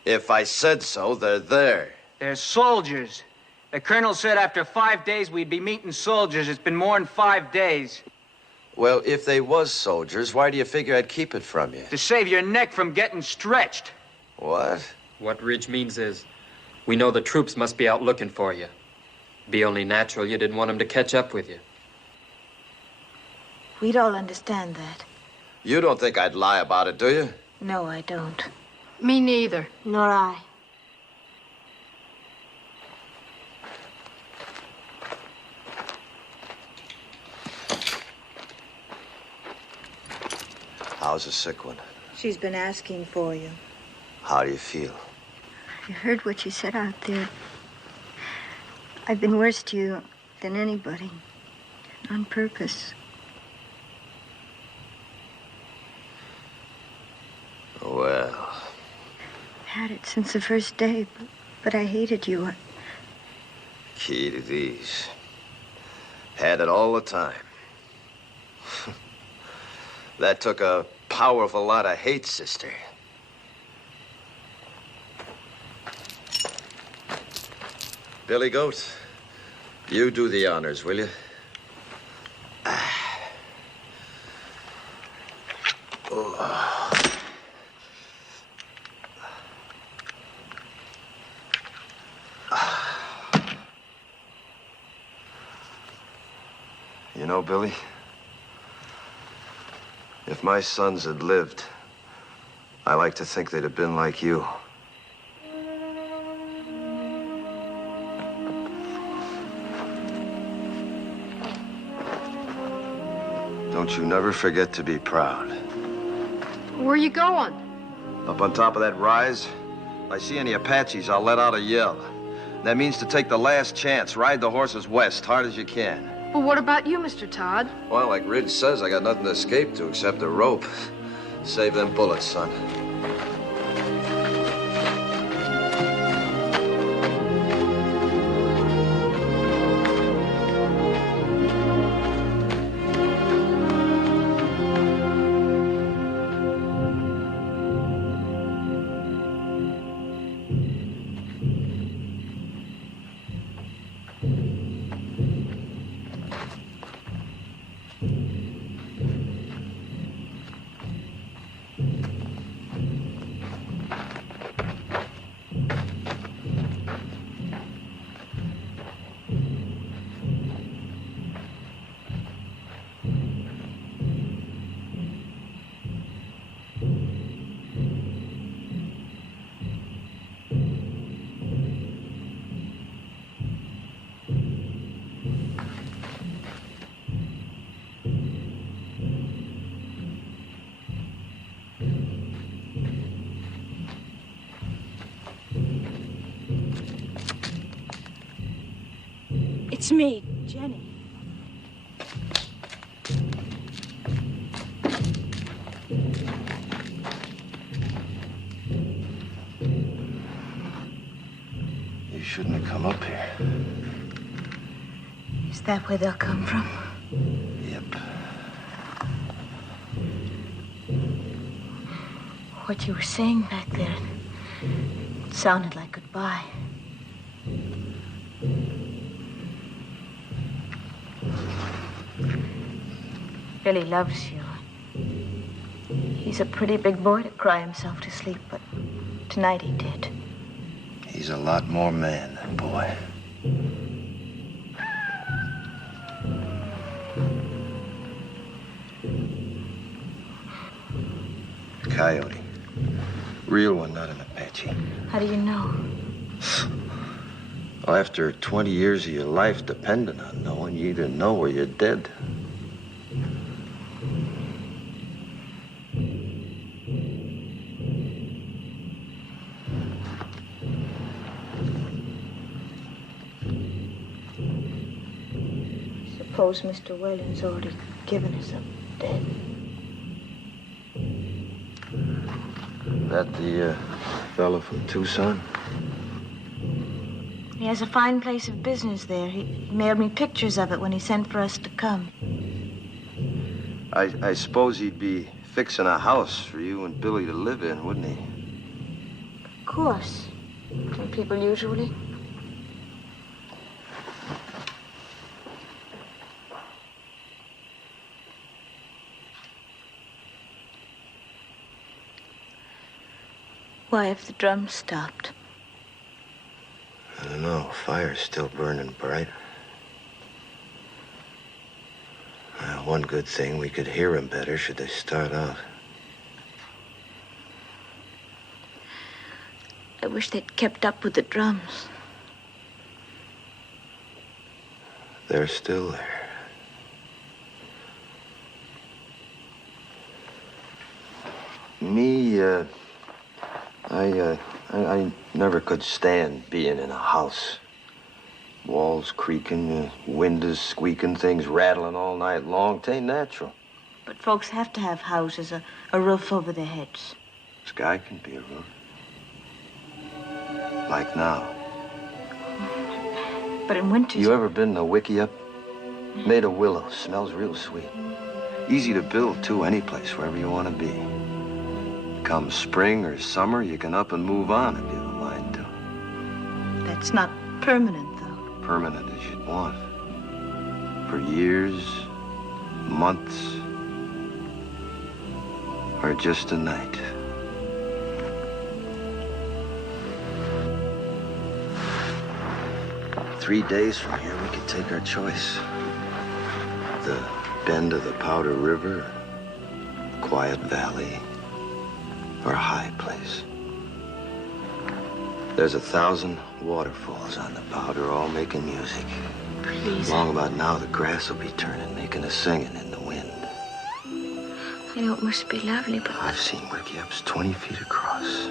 If I said so, they're there. They're soldiers. The colonel said after 5 days we'd be meeting soldiers. It's been more than 5 days. Well, if they was soldiers, why do you figure I'd keep it from you? To save your neck from getting stretched. What? What Ridge means is, we know the troops must be out looking for you. Be only natural you didn't want them to catch up with you. We'd all understand that. You don't think I'd lie about it, do you? No, I don't. Me neither. Nor I. How's the sick one? She's been asking for you. How do you feel? I heard what you said out there. I've been worse to you than anybody. On purpose. Well... Had it since the first day, but I hated you. Key to these. Had it all the time. That took a powerful lot of hate, sister. Billy Goat, you do the honors, will you? Oh. You know, Billy, if my sons had lived, I like to think they'd have been like you. Don't you never forget to be proud. Where are you going? Up on top of that rise, if I see any Apaches, I'll let out a yell. That means to take the last chance, ride the horses west, hard as you can. Well, what about you, Mr. Todd? Well, like Ridge says, I got nothing to escape to except a rope. Save them bullets, son. It's me, Jenny. You shouldn't have come up here. Is that where they'll come from? Yep. What you were saying back there, it sounded like goodbye. Billy loves you. He's a pretty big boy to cry himself to sleep, but tonight he did. He's a lot more man than boy. Coyote. Real one, not an Apache. How do you know? Well, after 20 years of your life depending on knowing, you either know or you're dead. Suppose Mr. Whalen's already given us up dead. That the fellow from Tucson? He has a fine place of business there. He mailed me pictures of it when he sent for us to come. I suppose he'd be fixing a house for you and Billy to live in, wouldn't he? Of course. Don't people usually? Why have the drums stopped? I don't know. Fire's still burning bright. One good thing, we could hear them better should they start out. I wish they'd kept up with the drums. They're still there. Me, I never could stand being in a house. Walls creaking, windows squeaking, things rattling all night long. 'Tain't natural. But folks have to have houses, a roof over their heads. Sky can be a roof. Like now. But in winter... You ever been in a wickiup? Made of willow. Smells real sweet. Easy to build, too, any place, wherever you want to be. Come spring or summer, you can up and move on if you have a mind to. That's not permanent, though. Permanent as you'd want. For years, months, or just a night. Three days from here, we could take our choice. The bend of the Powder River, quiet valley, or a high place. There's 1,000 waterfalls on the Powder, all making music. Please. Long about now, the grass will be turning, making a singing in the wind. I know it must be lovely, but... I've seen wickiups 20 feet across,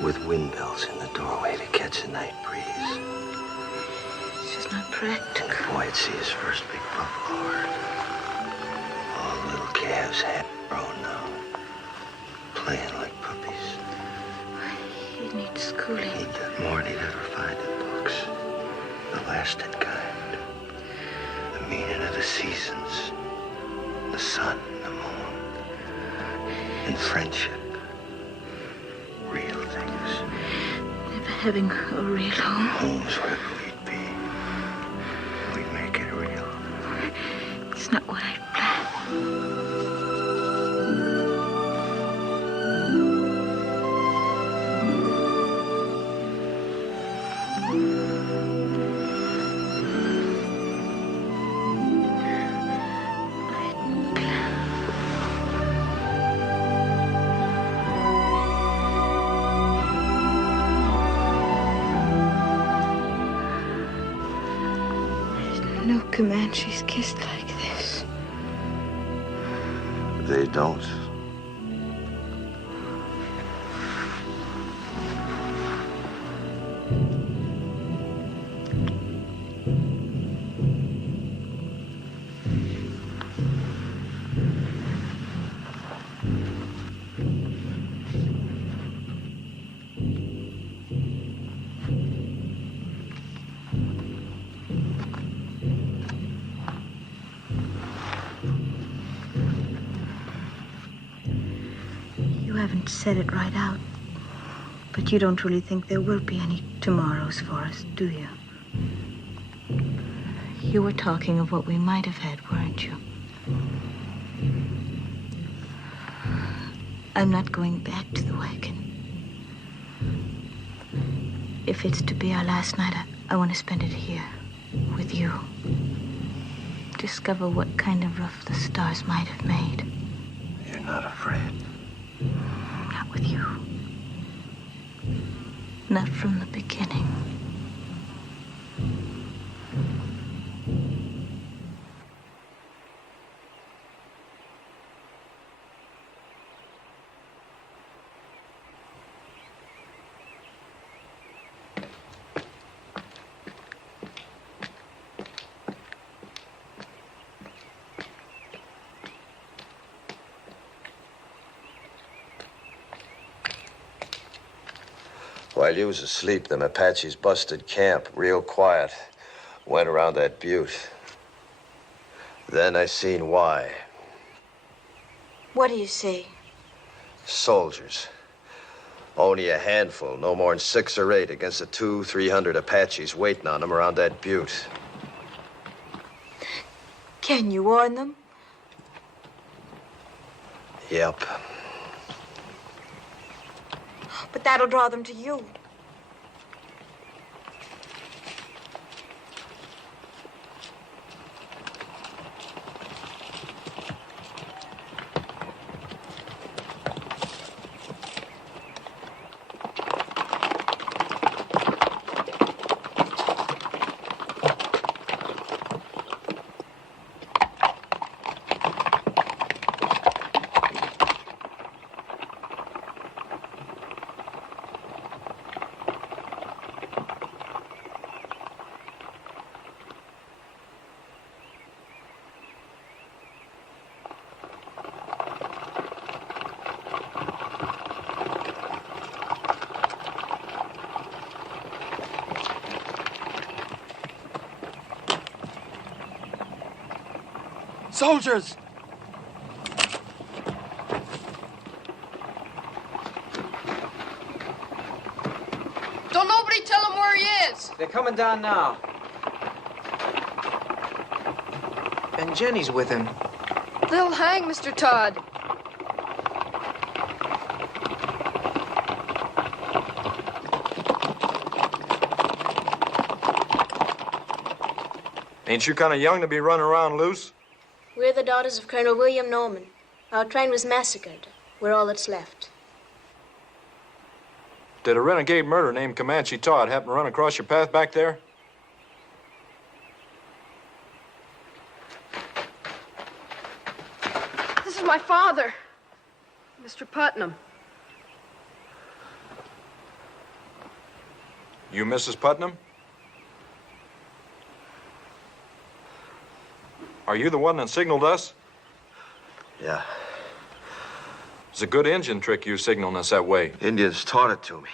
with windmills in the doorway to catch a night breeze. It's just not practical. And the boy'd see his first big buffalo herd. All the little calves half grown now, playing like puppies. He'd need schooling. He'd get more than he'd ever find in books. The lasting kind. The meaning of the seasons. The sun, the moon. And friendship. Real things. Never having a real home. Home's wherever we'd be. We'd make it real. It's not what I planned. No Comanches kissed like this. They don't. You haven't said it right out, but you don't really think there will be any tomorrows for us, do you? You were talking of what we might have had, weren't you? I'm not going back to the wagon. If it's to be our last night, I want to spend it here, with you. Discover what kind of roof the stars might have made. You're not afraid. Not with you. Not from the beginning. While you was asleep, them Apaches busted camp real quiet. Went around that butte. Then I seen why. What do you see? Soldiers. Only a handful, no more than 6 or 8 against the 200-300 Apaches waiting on them around that butte. Can you warn them? Yep. But that'll draw them to you. Soldiers! Don't nobody tell him where he is. They're coming down now. And Jenny's with him. They'll hang Mr. Todd. Ain't you kind of young to be running around loose? We're the daughters of Colonel William Norman. Our train was massacred. We're all that's left. Did a renegade murderer named Comanche Todd happen to run across your path back there? This is my father, Mr. Putnam. You Mrs. Putnam? Are you the one that signaled us? Yeah. It's a good Indian trick you signaling us that way. Indians taught it to me.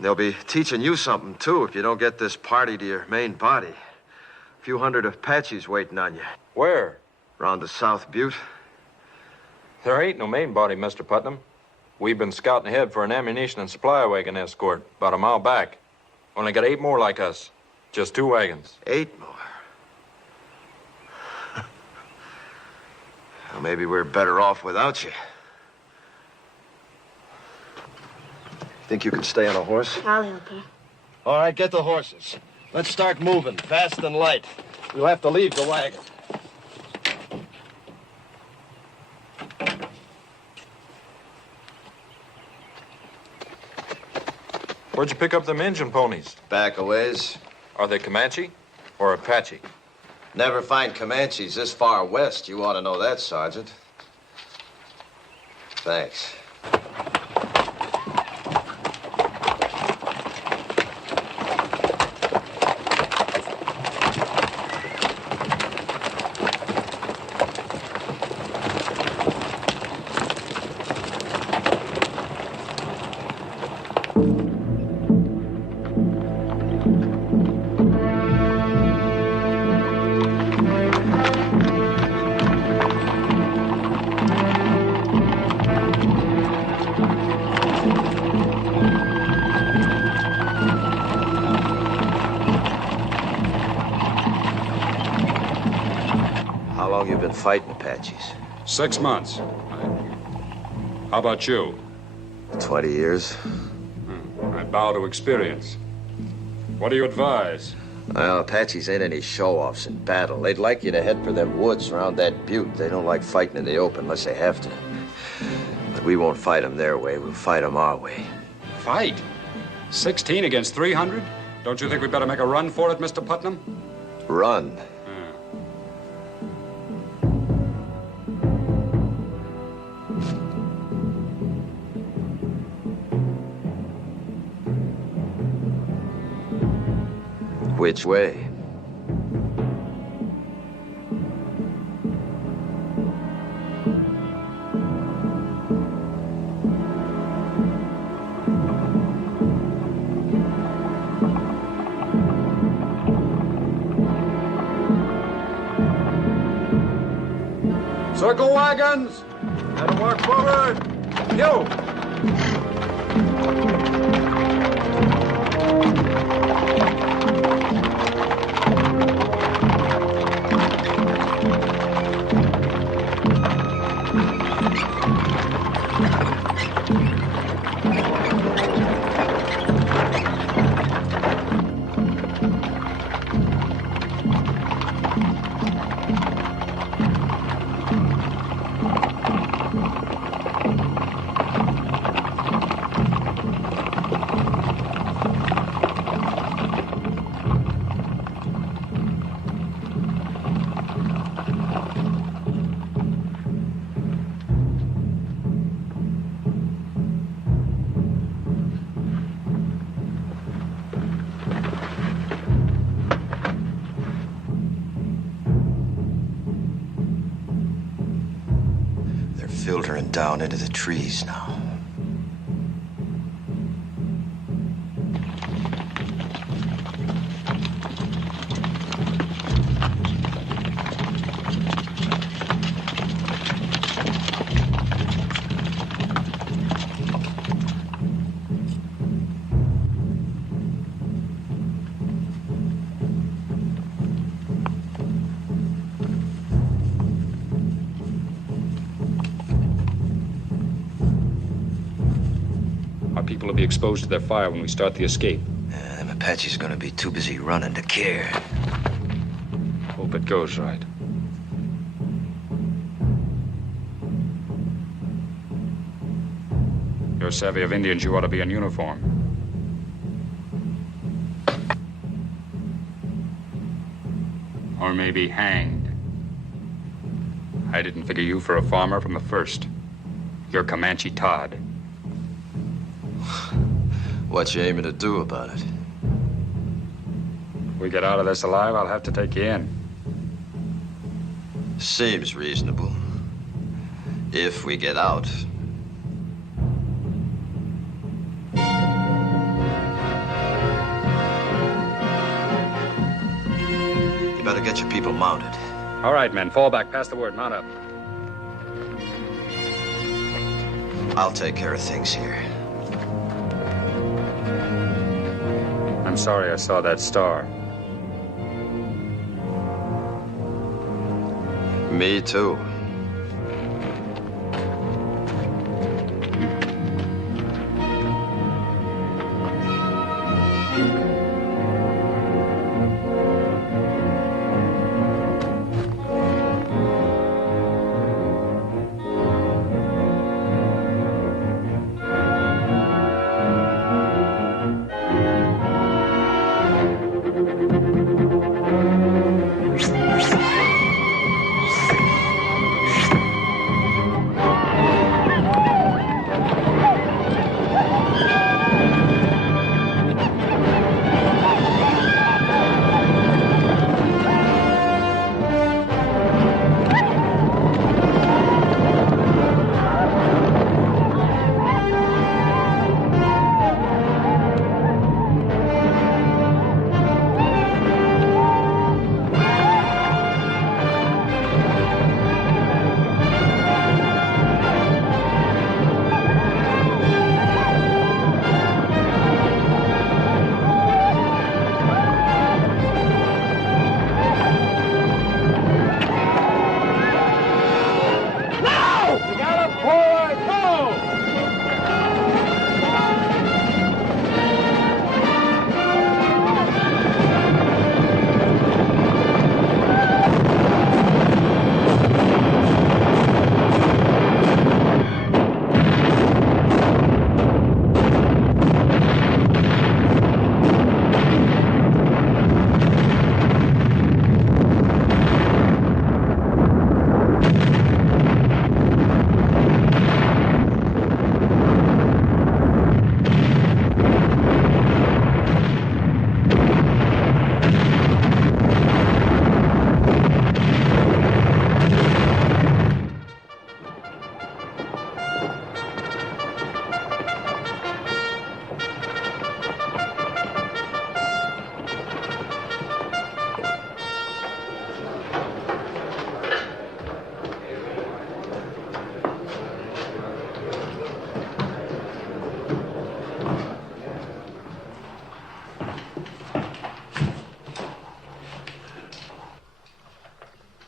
They'll be teaching you something, too, if you don't get this party to your main body. A few hundred Apaches waiting on you. Where? Around the South Butte. There ain't no main body, Mr. Putnam. We've been scouting ahead for an ammunition and supply wagon escort about a mile back. Only got 8 more like us. Just 2 wagons. 8 more? Well, maybe we're better off without you. Think you can stay on a horse? I'll help her. All right, get the horses. Let's start moving, fast and light. We'll have to leave the wagon. Where'd you pick up them engine ponies? Back a ways. Are they Comanche or Apache? Never find Comanches this far west. You ought to know that, Sergeant. Thanks. Fighting Apaches. 6 months. How about you? 20 years. I bow to experience. What do you advise? Well, Apaches ain't any show-offs in battle. They'd like you to head for them woods around that butte. They don't like fighting in the open unless they have to. But we won't fight them their way. We'll fight them our way. Fight? 16 against 300? Don't you think we'd better make a run for it, Mr. Putnam? Run? Which way? Circle wagons! And work forward! You! filtering down into the trees now. People will be exposed to their fire when we start the escape. Them Apache's gonna be too busy running to care. Hope it goes right. You're savvy of Indians, you ought to be in uniform. Or maybe hanged. I didn't figure you for a farmer from the first. You're Comanche Todd. What you aiming to do about it? If we get out of this alive, I'll have to take you in. Seems reasonable. If we get out. You better get your people mounted. All right, men, fall back. Pass the word. Mount up. I'll take care of things here. I'm sorry I saw that star. Me too.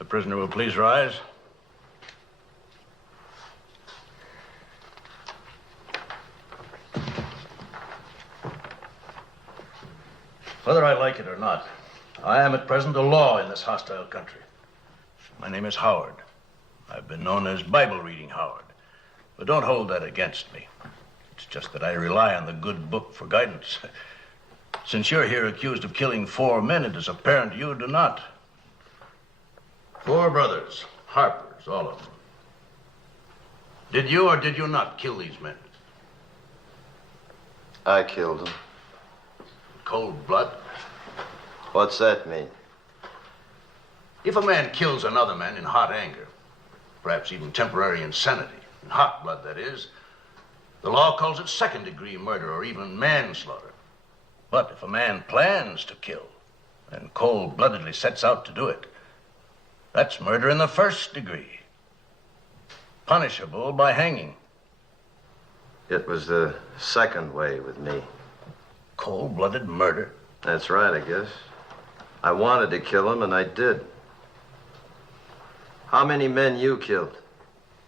Prisoner will please rise. Whether I like it or not, I am at present a law in this hostile country. My name is Howard. I've been known as Bible Reading Howard. But don't hold that against me. It's just that I rely on the good book for guidance. Since you're here accused of killing 4 men, it is apparent you do not. 4 brothers, Harpers, all of them. Did you or did you not kill these men? I killed them. Cold blood? What's that mean? If a man kills another man in hot anger, perhaps even temporary insanity, In hot blood, that is. The law calls it second-degree murder or even manslaughter. But if a man plans to kill and cold-bloodedly sets out to do it, that's murder in the first degree, punishable by hanging. It was the second way with me. Cold-blooded murder? That's right, I guess. I wanted to kill him, and I did. How many men you killed?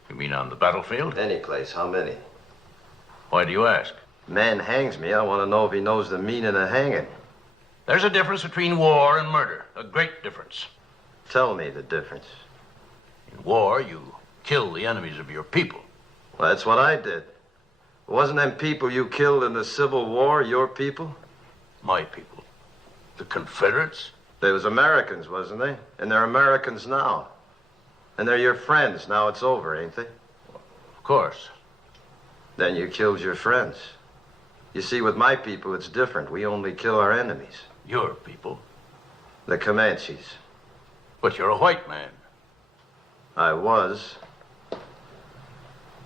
You mean on the battlefield? Any place. How many? Why do you ask? Man hangs me. I want to know if he knows the meaning of hanging. There's a difference between war and murder. A great difference. Tell me the difference. In war, you kill the enemies of your people. Well, that's what I did. Wasn't them people you killed in the Civil War your people? My people. The Confederates? They was Americans, wasn't they? And they're Americans now. And they're your friends. Now it's over, ain't they? Of course. Then you killed your friends. You see, with my people, it's different. We only kill our enemies. Your people? The Comanches. But you're a white man. I was.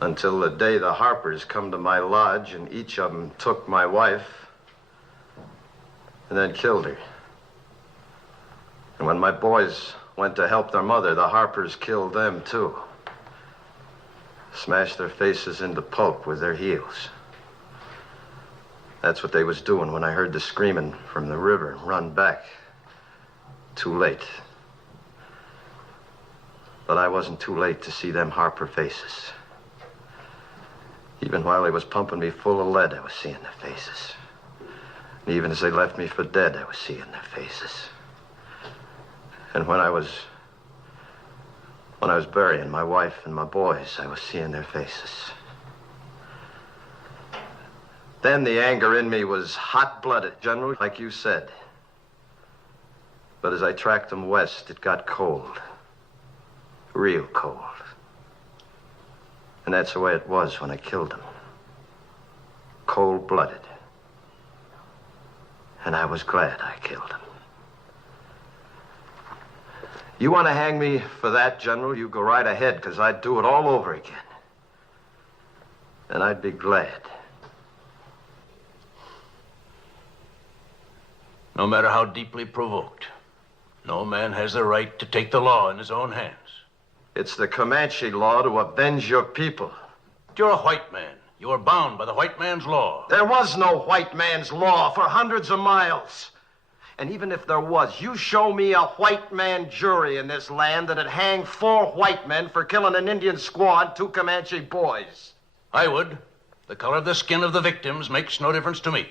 Until the day the Harpers come to my lodge and each of them took my wife and then killed her. And when my boys went to help their mother, the Harpers killed them too. Smashed their faces into pulp with their heels. That's what they was doing when I heard the screaming from the river and run back. Too late. But I wasn't too late to see them Harper faces. Even while they was pumping me full of lead, I was seeing their faces. And even as they left me for dead, I was seeing their faces. And when I was burying my wife and my boys, I was seeing their faces. Then the anger in me was hot-blooded, General, like you said. But as I tracked them west, it got cold. Real cold. And that's the way it was when I killed them. Cold-blooded. And I was glad I killed him. You want to hang me for that, General? You go right ahead, because I'd do it all over again. And I'd be glad. No matter how deeply provoked, no man has the right to take the law in his own hands. It's the Comanche law to avenge your people. You're a white man. You are bound by the white man's law. There was no white man's law for hundreds of miles. And even if there was, you show me a white man jury in this land that'd hang 4 white men for killing an Indian squaw and 2 Comanche boys. I would. The color of the skin of the victims makes no difference to me.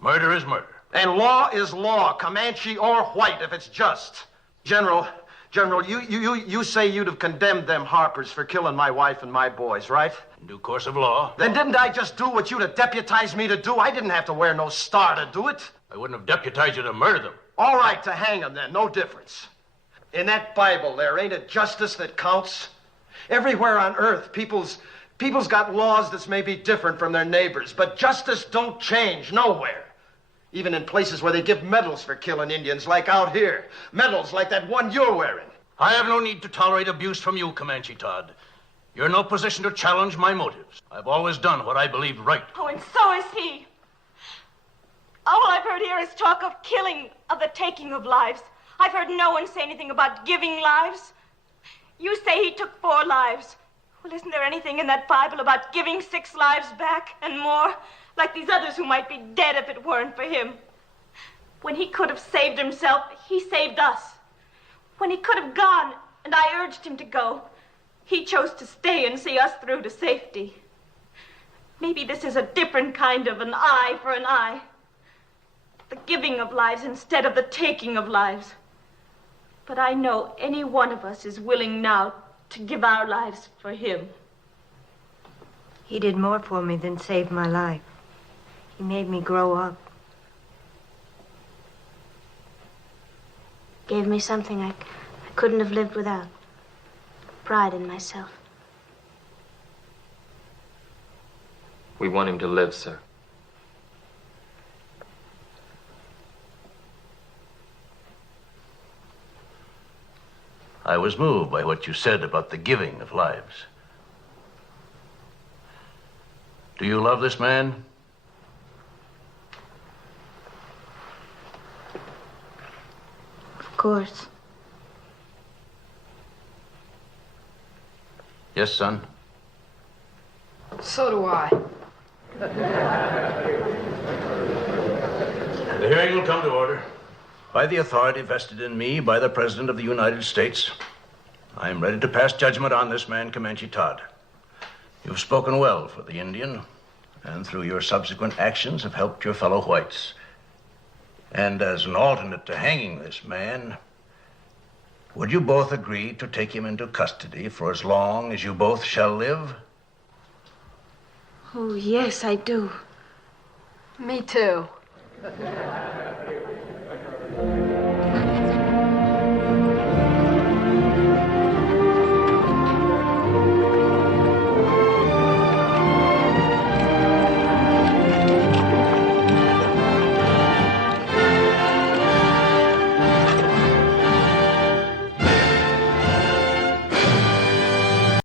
Murder is murder. And law is law, Comanche or white, if it's just. General, you say you'd have condemned them Harpers for killing my wife and my boys, right? In due course of law. Then didn't I just do what you'd have deputized me to do? I didn't have to wear no star to do it. I wouldn't have deputized you to murder them. All right, to hang them then, no difference. In that Bible there, ain't it justice that counts? Everywhere on earth, people's got laws that's maybe different from their neighbors, but justice don't change nowhere. Even in places where they give medals for killing Indians, like out here. Medals like that one you're wearing. I have no need to tolerate abuse from you, Comanche Todd. You're in no position to challenge my motives. I've always done what I believed right. Oh, and so is he. All I've heard here is talk of killing, of the taking of lives. I've heard no one say anything about giving lives. You say he took 4 lives. Well, isn't there anything in that Bible about giving 6 lives back and more? Like these others who might be dead if it weren't for him. When he could have saved himself, he saved us. When he could have gone, and I urged him to go, he chose to stay and see us through to safety. Maybe this is a different kind of an eye for an eye. The giving of lives instead of the taking of lives. But I know any one of us is willing now to give our lives for him. He did more for me than save my life. He made me grow up. Gave me something I couldn't have lived without. Pride in myself. We want him to live, sir. I was moved by what you said about the giving of lives. Do you love this man? Of course. Yes, son. So do I. The hearing will come to order. By the authority vested in me by the President of the United States, I am ready to pass judgment on this man, Comanche Todd. You've spoken well for the Indian, and through your subsequent actions have helped your fellow whites. And as an alternate to hanging this man, would you both agree to take him into custody for as long as you both shall live? Oh, yes, I do. Me too.